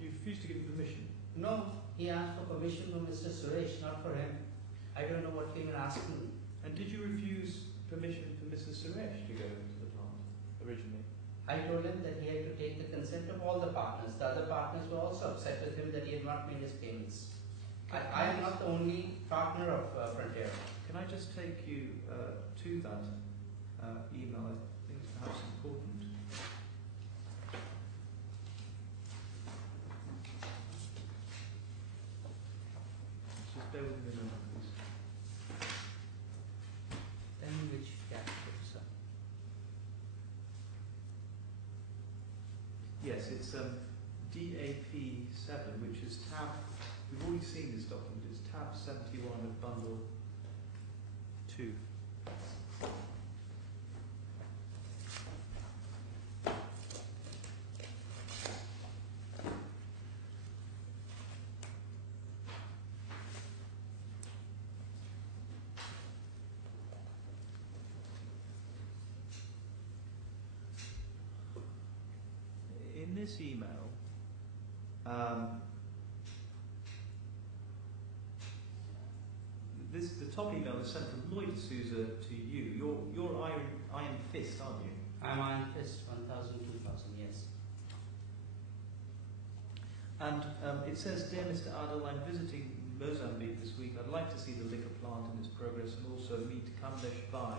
refused to give him permission. No, he asked for permission from Mr. Suresh, not for him. I don't know what came and asked me. And did you refuse permission for Mrs. Suresh to go to the plant originally? I told him that he had to take the consent of all the partners. The other partners were also upset with him that he had not made his payments. I am not the only partner of Frontera. Can I just take you to that email? I think it's perhaps important. Just bear with me a moment, please. Tell me which category, sir. Yes, it's DAP 7, which is tab. We've already seen this document. It's tab 71 of bundle 2. In this email, the top email is sent from Lloyd D'Souza to you. You're Iron Fist, aren't you? I'm Iron Fist, 1,000, 2,000, yes. And it says, Dear Mr. Adel, I'm visiting Mozambique this week. I'd like to see the liquor plant and its progress and also meet Kamlesh Bhai.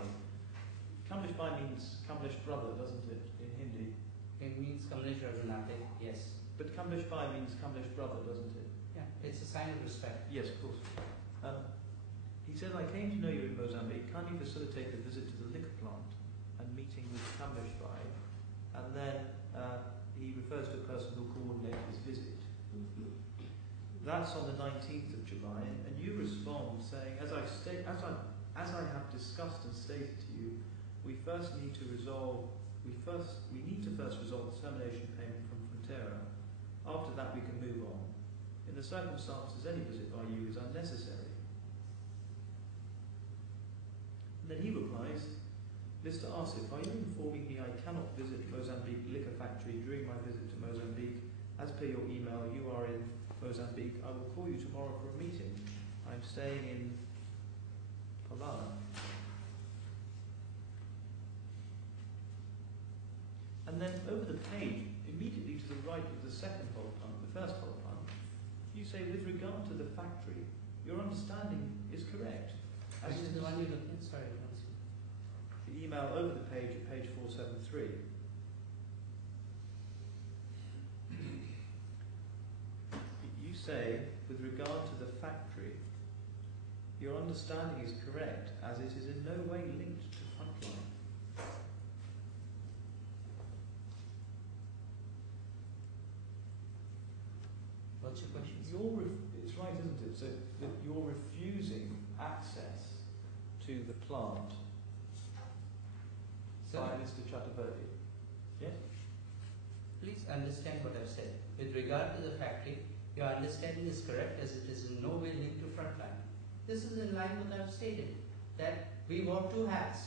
Kamlesh Bhai means Kamlesh brother, doesn't it, in Hindi? It means Kamlesh Raghunathe, yes. But Kamlesh Bhai means Kamlesh brother, doesn't it? Yeah, it's a sign of respect. Yes, of course. He said, I came to know you in Mozambique. Kindly facilitate a visit to the liquor plant and meeting with Kamlesh Bhai. And then he refers to a person who will coordinate his visit. That's on the 19th of July, and you respond saying, as I have discussed and stated to you, we need to first resolve the termination payment from Frontera. After that, we can move on. In the circumstances, any visit by you is unnecessary. And then he replies, Mr. Asif, are you informing me I cannot visit Mozambique Liquor Factory during my visit to Mozambique? As per your email, you are in Mozambique. I will call you tomorrow for a meeting. I'm staying in Palana. And then over the page, immediately to the right of the second whole pump, the first whole pump, you say, with regard to the factory, your understanding is correct. Which is the one you're looking at? Sorry, I don't see. The email over the page at page 473. You say, with regard to the factory, your understanding is correct, as it is in no way linked to Frontline. What's your question? It's right, isn't it? So that you're refusing access to the plant Sir, by Mr. Chaturvedi. Yes? please understand what I've said. With regard to the factory, your understanding is correct as it is in no way linked to Frontline. This is in line with what I've stated, that we wore two hats.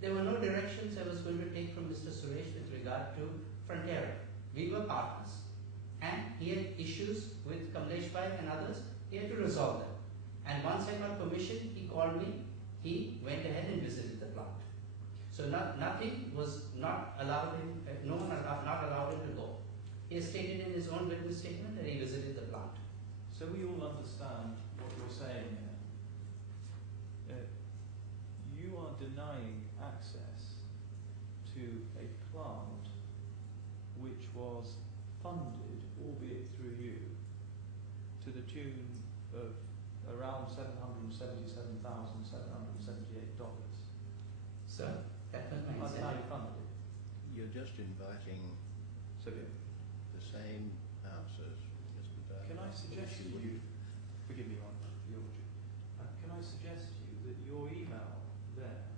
There were no directions I was going to take from Mr. Suresh with regard to Frontera. We were partners. And he had issues with Kamlesh Bhai and others, he had to resolve them. And once I got permission, he called me, he went ahead and visited the plant. So nothing was not allowed him, no one not allowed him to go. He has stated in his own witness statement that he visited the plant. So we all understand what you're saying here. You are denying access to a plant which was funded, albeit through you, to the tune of around $777,778. So that was my That's how you incentive. funded it. You're just inviting So the same answers, Mr. Dyer. can I suggest to you, forgive me, Your Lordship, can I suggest to you that your email there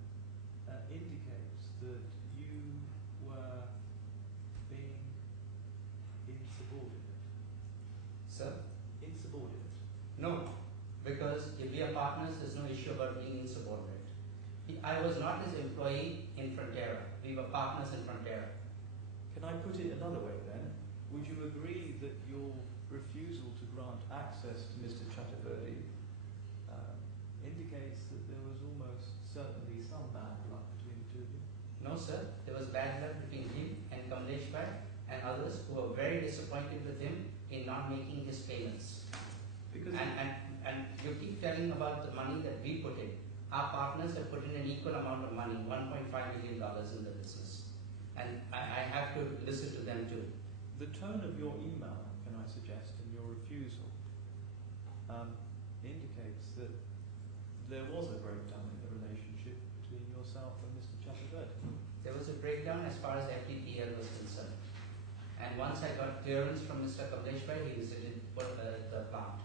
indicates that you were being insubordinate? Sir? Insubordinate. No, because if we are partners, there's no issue about being insubordinate. I was not his employee in Frontera. We were partners in Frontera. Can I put it another way then? Would you agree that your refusal to grant access to Mr. Chaturvedi indicates that there was almost certainly some bad blood between the two of you? No, sir. There was bad blood between him and Kamlesh Bhai and others who were very disappointed with him in not making his payments. Because And you keep telling about the money that we put in. Our partners have put in an equal amount of money, $1.5 million in the business. And I have to listen to them too. the tone of your email, can I suggest, and your refusal indicates that there was a breakdown in the relationship between yourself and Mr. Chaturvedi. There was a breakdown as far as FTPL was concerned. And once I got clearance from Mr. Kamlesh Bhai, he visited the plant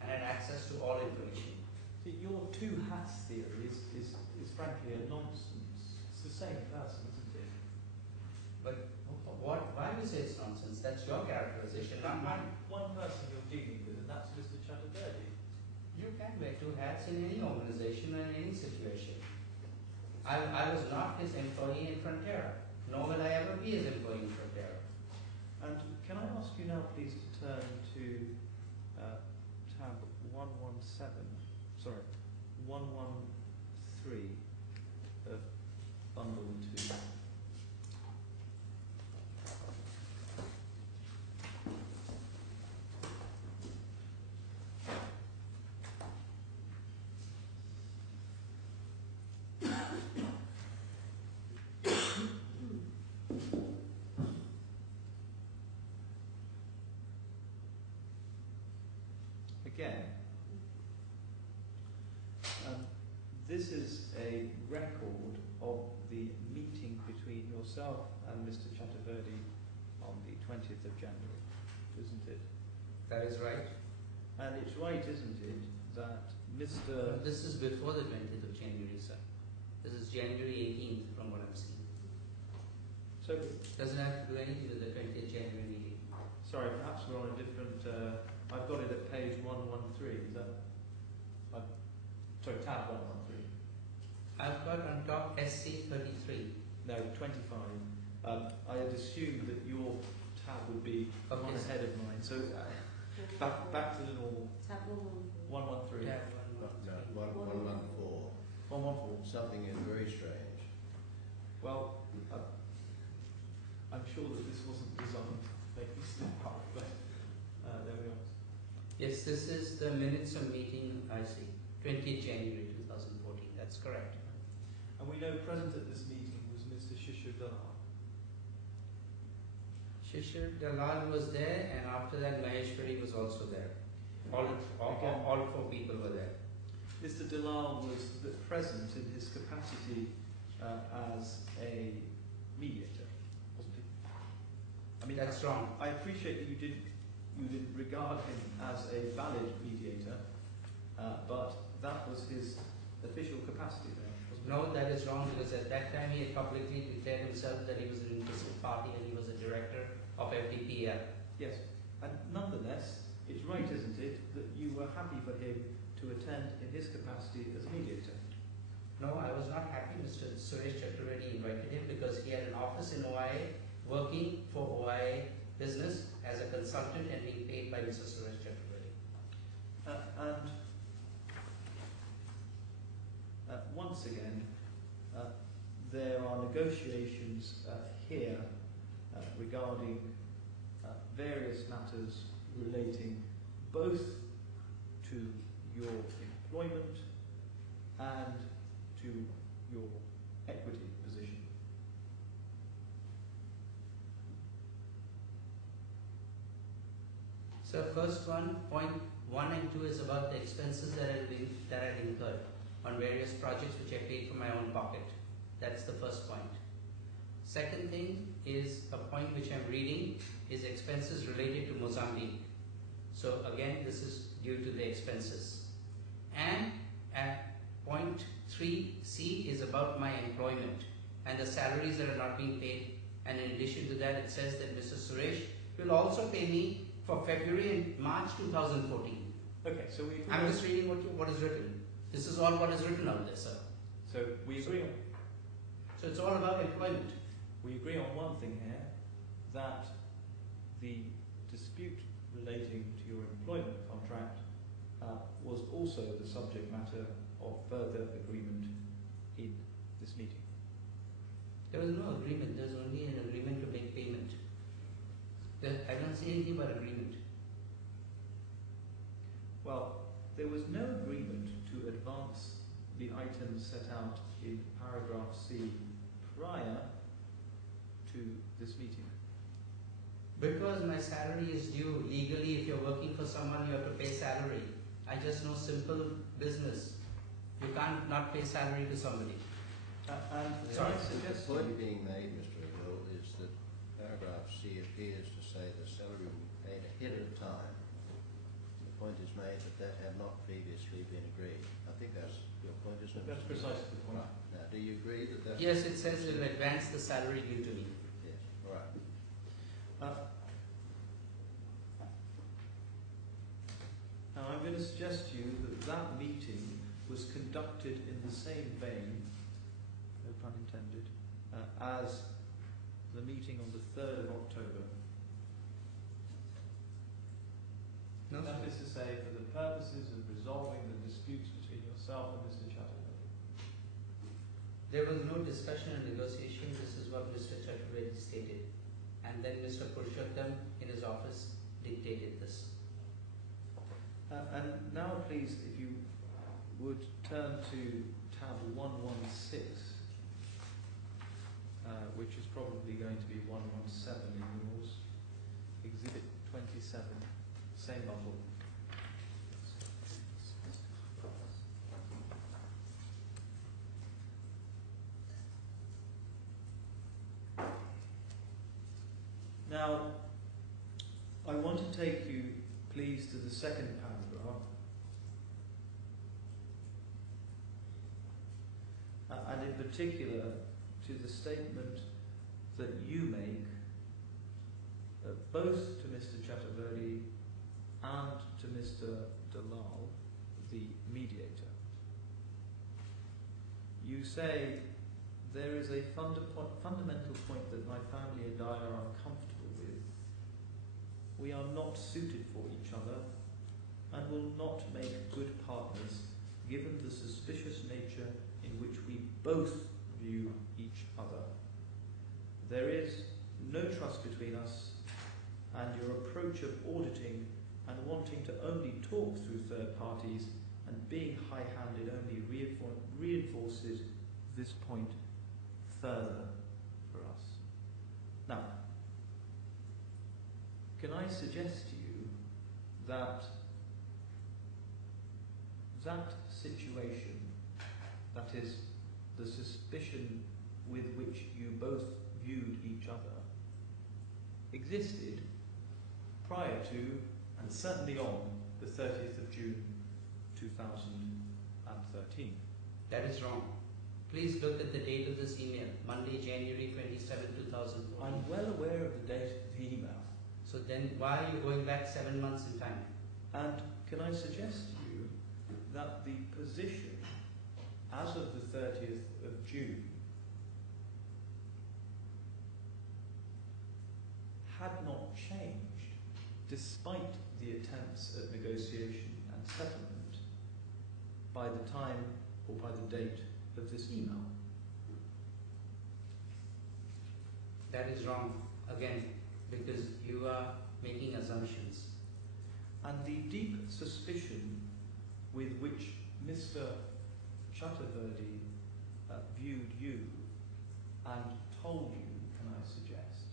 and had access to all information. See, your two hats theory is frankly a nonsense. It's the same person, isn't it? But why do you say it's nonsense? That's your characterization, not mine. One person you're dealing with, and that's Mr. Chaturvedi. You can wear two hats in any organization or in any situation. I was not his employee in Frontera, nor will I ever be his employee in Frontera. And can I ask you now, please, to turn to tab 113 of bundle 2. Again, this is a record of the meeting between yourself and Mr. Chaturvedi on the 20th of January, isn't it? That is right. And it's right, isn't it, that Mr. This is before the 20th of January, sir. This is January 18th from what I'm seeing. So, Doesn't have to do anything with the 20th January meeting. sorry, perhaps we're on a different. I've got it at page 113. Is that? Sorry, tab 113. I've got on top SC 33. No, 25. I had assumed that your tab would be Okay, one sir. ahead of mine. So back to the normal. Tab 114. 113. Tab No, 114. 114. Something is very strange. Well, I'm sure that this wasn't designed to make me step up, but there we are. Yes, this is the minutes of meeting, I see. 20th January 2014. That's correct. And we know present at this meeting was Mr. Shishir Dalal. Shishir Dalal was there, and after that Maheshwari was also there. All four people were there. Mr. Dalal was present in his capacity as a mediator, wasn't he? I mean, That's wrong. I appreciate that you you didn't regard him as a valid mediator, but that was his official capacity there, wasn't it? No, that is wrong, because at that time he had publicly declared himself that he was an interested party and he was a director of FTPL. Yes, and nonetheless, it's right, isn't it, that you were happy for him to attend in his capacity as a mediator? No, I was not happy. Mr. Suresh Chaturvedi invited him because he had an office in OIA, working for OIA business as a consultant and being paid by Mr. Suresh Chaturvedi. Once again, there are negotiations here regarding various matters relating both to your employment and to your equity position. So first one, point 1 and 2 is about the expenses that I incurred on various projects which I paid from my own pocket. That's the first point. Second thing is a point which I'm reading is expenses related to Mozambique. So again, this is due to the expenses. And at point 3C is about my employment and the salaries that are not being paid. And in addition to that, it says that Mr. Suresh will also pay me for February and March 2014. Okay, so I'm just reading what is written. This is all what is written out there, sir. So we agree on. So it's all about employment. We agree on one thing here, that the dispute relating to your employment contract was also the subject matter of further agreement in this meeting. There was no agreement. There was only an agreement to make payment. I don't see anything about agreement. Well, there was no agreement to advance the items set out in paragraph C prior to this meeting. Because my salary is due legally, if you're working for someone, you have to pay salary. I just know simple business. You can't not pay salary to somebody. And Sorry. I suggest The point being made, Mr. O'Gill, is that paragraph C appears to say the salary will be paid ahead of time. The point is made that that had not previously been agreed. I think that's your point, isn't it? that's precisely the point. Right. Now, do you agree that that's... Yes, it says it will advance the salary due to me. Yes, all right. Now I'm going to suggest to you that that meeting was conducted in the same vein, no pun intended, as the meeting on the 3rd of October. No, That is to say, for the purposes of resolving the disputes between yourself and Mr. Chatterjee. there was no discussion and negotiation. This is what Mr. Chaturvedi stated. And then Mr. Purushottam in his office dictated this. And now please, if you would turn to tab 116, which is probably going to be 117 in yours, exhibit 27, same bundle. Now, I want to take you, please, to the second paragraph, and in particular to the statement that you make both to Mr. Chaturvedi and to Mr. Dalal, the mediator. You say, there is a fundamental point that my family and I are uncomfortable with. We are not suited for each other and will not make good partners given the suspicious nature in which we both view each other. There is no trust between us, and your approach of auditing and wanting to only talk through third parties and being high-handed only reinforces this point further for us. Now, can I suggest to you that that situation, that is, the suspicion with which you both viewed each other, existed prior to and certainly on the 30th of June 2013. That is wrong. Please look at the date of this email, Monday, January 27, 2014. I'm well aware of the date of the email. So then why are you going back 7 months in time? And can I suggest to you that the position as of the 30th of June had not changed despite the attempts at negotiation and settlement by the time or by the date of this email. That is wrong, again, because you are making assumptions. And the deep suspicion with which Mr. Chaturvedi viewed you and told you, can I suggest,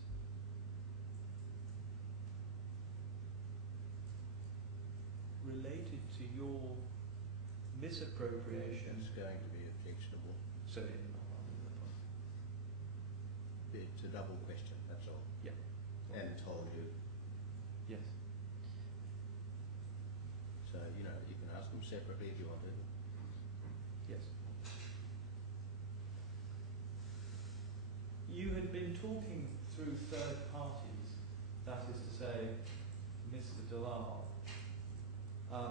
related to your misappropriation. It's going to be objectionable. So, It's a double question, that's all. yeah. And told you. Yes. So, you know, you can ask them separately if you want to. Yes. You had been talking through third parties, that is to say, Mr. Dalal,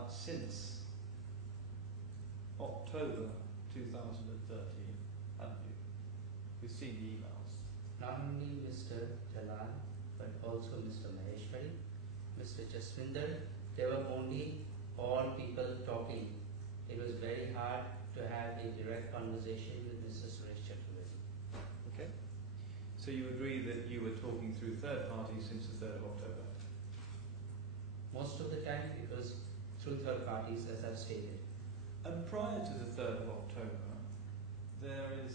since October 2013, haven't you? We've seen the emails. Not only Mr. Jalal, but also Mr. Maheshwari, Mr. Jaswinder. They were only all people talking. It was very hard to have a direct conversation with Mr. Suresh Chaturvedi. Okay. So you agree that you were talking through third parties since the 3rd of October? Most of the time it was through third parties, as I've stated. And prior to the 3rd of October, there is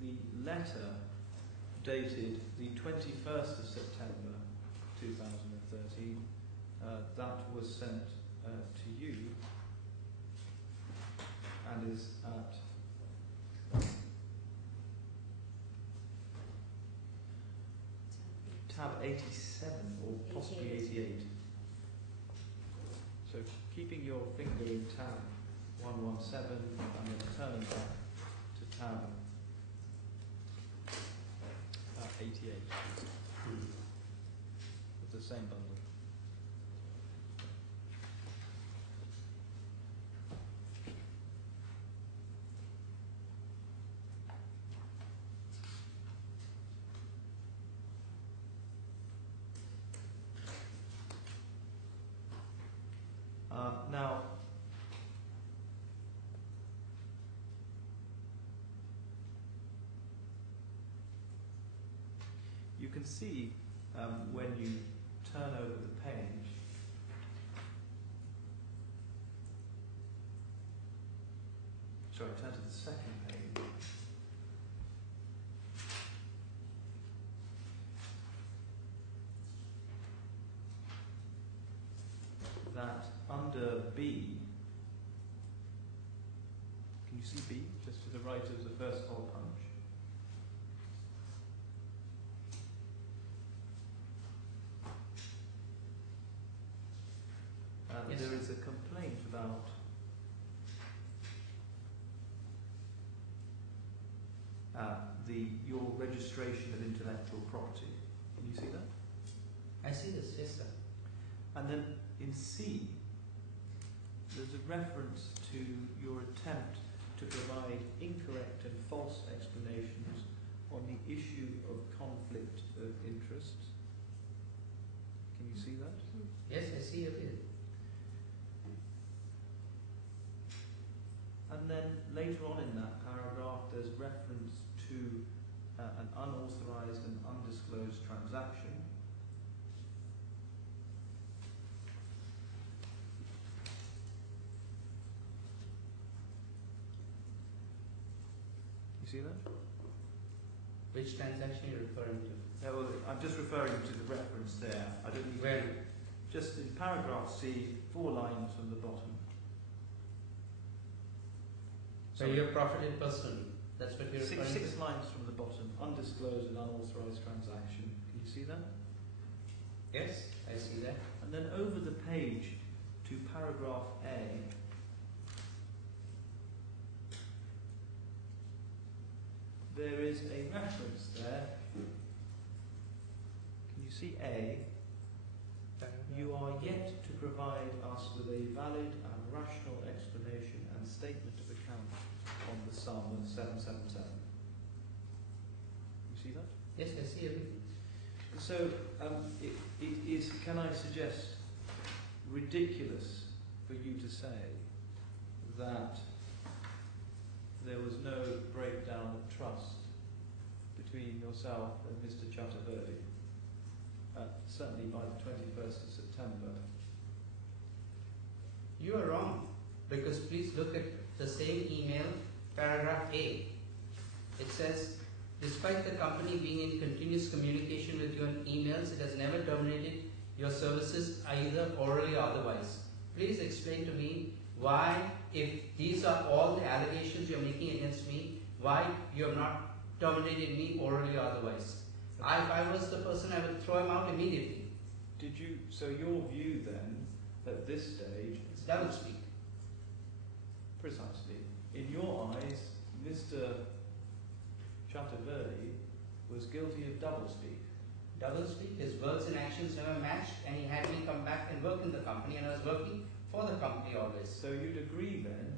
the letter dated the 21st of September 2013 that was sent to you and is at tab 87 or possibly 88. So keeping your finger in tab 117 and then turning back to tab 88 of the same bundle. Now, you can see when you turn over the page sorry, turn to the second page. That under B, can you see B just to the right of the first hole punch? Yes. There is a complaint about your registration of intellectual property. Can you see that? I see this, yes sir. And then in C, there's a reference to your attempt to provide incorrect and false explanations on the issue of conflict of interest. Can you see that? Yes, I see everything. And then later on in that paragraph, there's reference to an unauthorized and undisclosed transaction. You see that? Which transaction are you referring to? Yeah, well, I'm just referring to the reference there. I don't need Where? to. Just in paragraph C, 4 lines from the bottom. So you have profited personally. That's what you're referring Six lines from the bottom. Undisclosed and unauthorized transaction. Can you see that? Yes, I see that. And then over the page to paragraph A, there is a reference there. Can you see A? You are yet to provide us with a valid and rational explanation and statement of account on the sum of 777. You see that? Yes, I see everything. So it is, can I suggest, ridiculous for you to say that there was no breakdown of trust between yourself and Mr. Chaturvedi, certainly by the 21st of September. You are wrong, because please look at the same email, paragraph A. It says, despite the company being in continuous communication with you on emails, it has never terminated your services either orally or otherwise. Please explain to me why, if these are all the allegations you're making against me, why you have not terminated me orally or otherwise. If I was the person, I would throw him out immediately. Did you, so your view then, at this stage, It's doublespeak. precisely, in your eyes, Mr. Chaturvedi was guilty of doublespeak. Doublespeak, his words and actions never matched, and he had me come back and work in the company, and I was working for the company always. So you'd agree then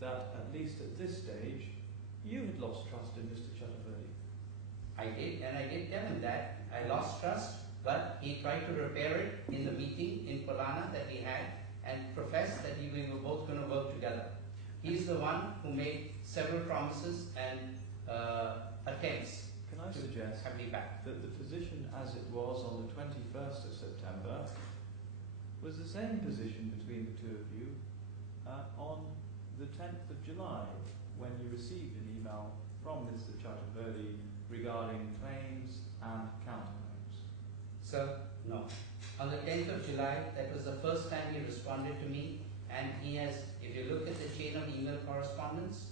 that at least at this stage you had lost trust in Mr. Chaturvedi. I did, and I did tell him that I lost trust, but he tried to repair it in the meeting in Polana that we had, and professed that we were both going to work together. He's the one who made several promises and attempts Can I suggest have me back. that the position as it was on the 21st of September was the same position between the two of you on the 10th of July, when you received an email from Mr. Chaturvedi regarding claims and counterclaims? Sir, no. On the 10th of July, that was the first time he responded to me, and he has, if you look at the chain of email correspondence,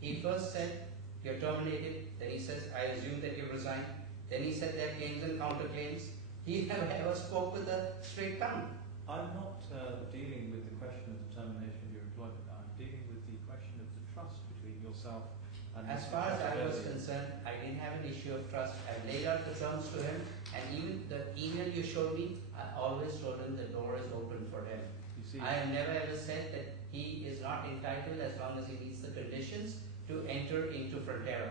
he first said, you're terminated, then he says, I assume that you've resigned, then he said there are claims and counterclaims. He never ever spoke with a straight tongue. I'm not dealing with the question of the termination of your employment. I'm dealing with the question of the trust between yourself and As Mr. far as I was Chaturvedi. concerned, I didn't have an issue of trust. I laid out the terms to him, and even the email you showed me, I always told him the door is open for him. You see, I have never ever said that he is not entitled, as long as he meets the conditions, to enter into Frontera.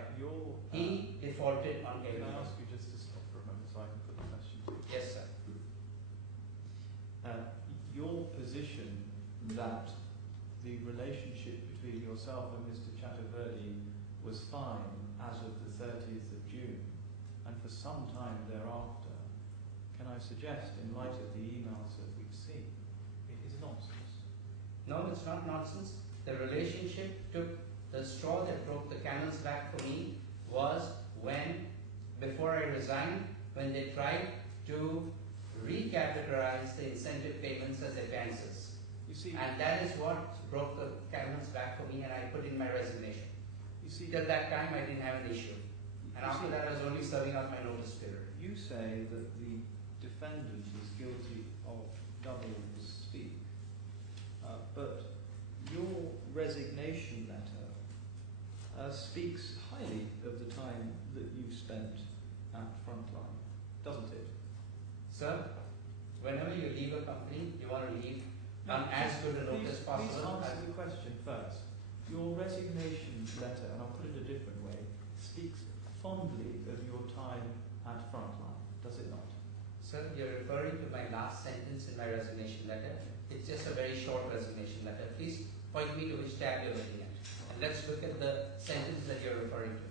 He defaulted on can I everything. ask you just to stop for a moment so I can put the question to you? Yes, sir. Your position that the relationship between yourself and Mr. Chaturvedi was fine as of the 30th of June, and for some time thereafter, can I suggest, in light of the emails that we've seen, it is nonsense? No, it's not nonsense. The relationship took the straw that broke the camel's back for me was when, before I resigned, when they tried to recategorize the incentive payments as advances. You see, And that is what broke the camel's back for me, and I put in my resignation. you see, Till that time, I didn't have an issue. And you after see, that, I was only serving out my notice period. you say that the defendant is guilty of double speak, but your resignation letter speaks highly of the time that you spent at Frontline, doesn't it? Sir, whenever you leave a company, you want to leave on as good a note as possible. Please answer the question first. Your resignation letter, and I'll put it a different way, speaks fondly of your time at Frontline, does it not? Sir, you're referring to my last sentence in my resignation letter. It's just a very short resignation letter. Please point me to which tab you're looking at. And let's look at the sentence that you're referring to.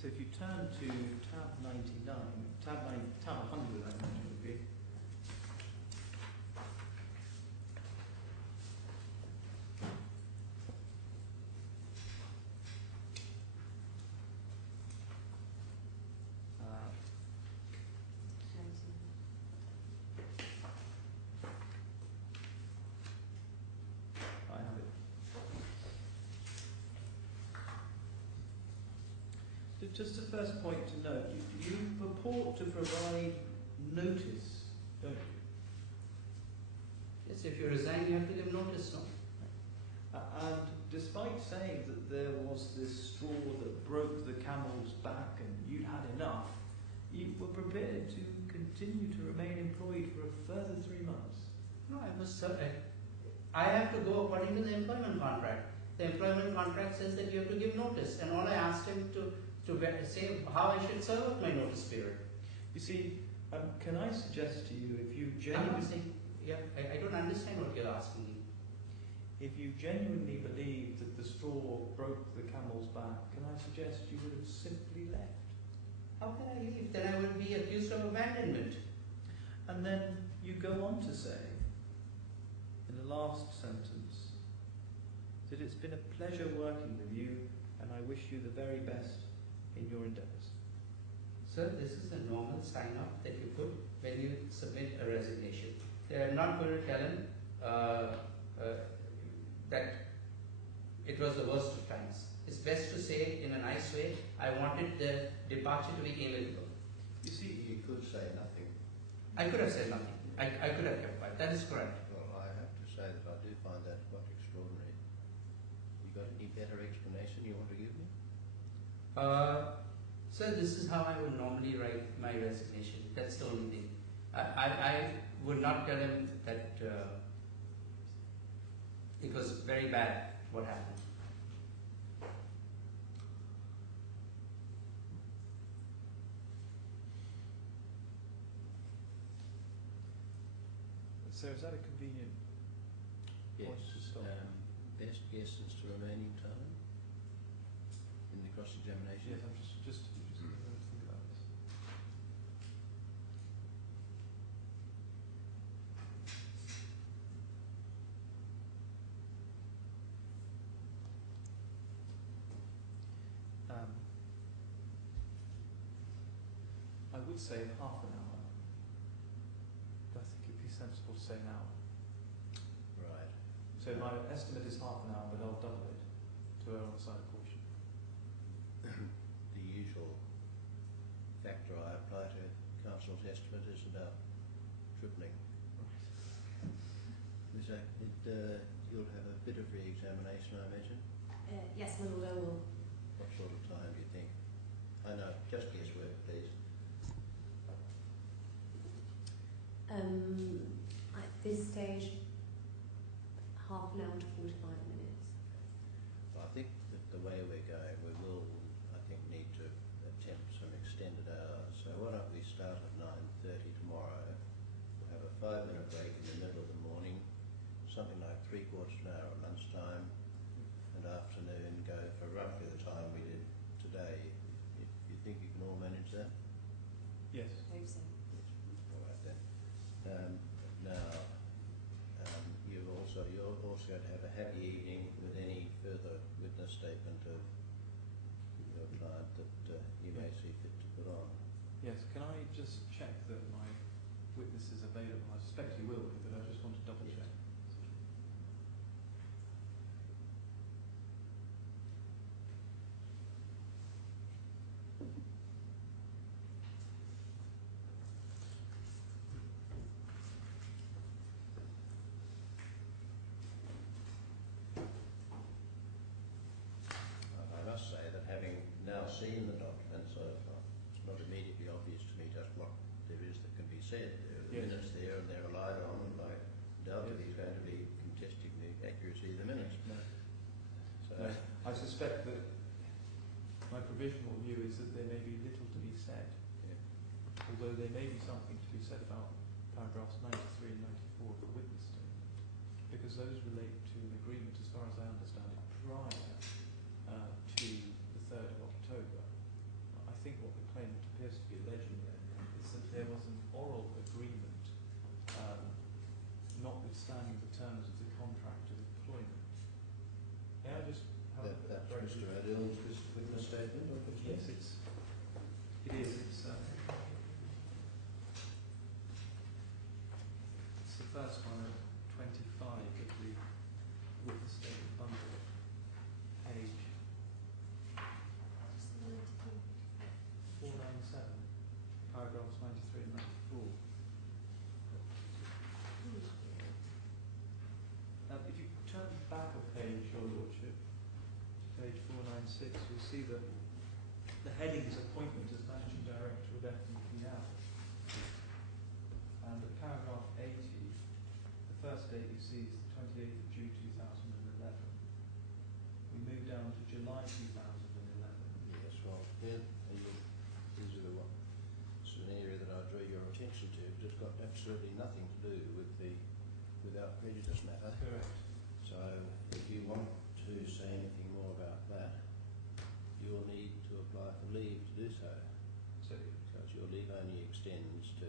So if you turn to tab 99, tab 100 I imagine it would be. I have it. Just the first point to note, you purport to provide notice, don't you? Yes, if you resign, you have to give notice, no? And despite saying that there was this straw that broke the camel's back and you'd had enough, you were prepared to continue to remain employed for a further 3 months. No, I was certain. I have to go according to the employment contract. The employment contract says that you have to give notice, and all I asked him to say how I should serve my notice period. You see, can I suggest to you, if you I'm genuinely... not saying, I don't understand what you're asking me. If you genuinely believe that the straw broke the camel's back, can I suggest you would have simply left? How can I leave? Then I will be accused of abandonment. And then you go on to say, in the last sentence, that it's been a pleasure working with you and I wish you the very best in your endeavours. Sir, this is a normal sign-off that you put when you submit a resignation. They are not going to tell him that it was the worst of times. It's best to say in a nice way, I wanted the departure to be amicable. You see, you could say nothing. I could have said nothing. I could have kept quiet. That is correct. Well, I have to say that I do find that quite extraordinary. You got any better explanation you want to give me? Sir, this is how I would normally write my resignation. That's the only thing. I would not tell him that it was very bad what happened. So is that a convenient point to stop? Best guess as to remaining time in the cross-examination? Yes, I'm just think about this. I would say half an hour, but I think it'd be sensible to say an hour. Right. So my estimate is half an hour, but I'll double it to err on the side of caution. The usual factor I apply to council's estimate is about tripling. So you'll have a bit of re-examination, I imagine. Yes, my lord, I will. What sort of time do you think? I know, just guesswork, please. At this stage, half an hour to 45 minutes. I think that the way we're going, we will, I think, need to attempt some extended hours. So why don't we start at 9:30 tomorrow? We'll have a 5-minute break in the middle of the morning, something like 3/4 an hour at lunchtime, and afternoon go for roughly the time we did today. If you think you can all manage that? Yes. I hope so. All right then. You're also going to have a happy evening with any further witness statement of your client that you may see fit to put on. Yes, can I just check that my witness is available? I suspect he will be, but I just want to double check. I must say that having now seen the documents, it's not immediately obvious to me just what there is that can be said. There are the Yes. minutes there and they're relied on, and I doubt that he's going to be contesting the accuracy of the minutes. No. So, No, I suspect that my provisional view is that there may be little to be said, yeah. although there may be something to be said about paragraphs 93 and 94 of the witness statement, because those relate to an agreement, as far as I understand it, prior to the 3rd of October. I think what the claimant appears to be alleging there is that there was an oral agreement, notwithstanding the terms of the contract of employment. May I just have That's Mr. Adill's witness statement? Yes, it is. It's the first one at 25 of the witness statement bundle, page 497, paragraphs 93 and 94. see that the heading is appointment as managing director of FTPL. And at paragraph 80, the first date you see is the 28th of June 2011. We move down to July 2011. Yes, well, these are the one. It's an area that I draw your attention to, but it's got absolutely nothing to do with the without prejudice matter. Correct. So, if you want to say anything more about that, you will need to apply for leave to do so. So, Because your leave only extends to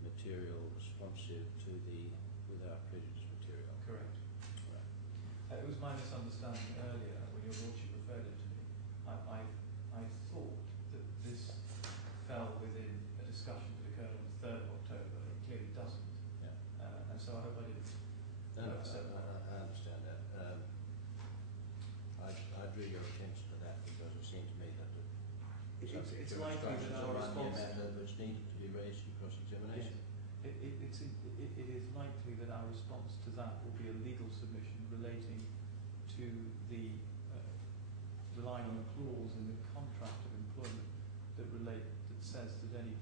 material responsive to the without prejudice material. correct. Right. It was my misunderstanding earlier when your lordship referred it to me. I thought that this fell within a discussion that occurred on the 3rd of October. It clearly doesn't. Yeah. And so I hope I didn't. No, I understand that. I drew your attention to that because it seemed to me that It's likely that our response. matter which needed to be raised in cross-examination. Yes. It is likely that our response to that will be a legal submission relating to the relying on a clause in the contract of employment that says that any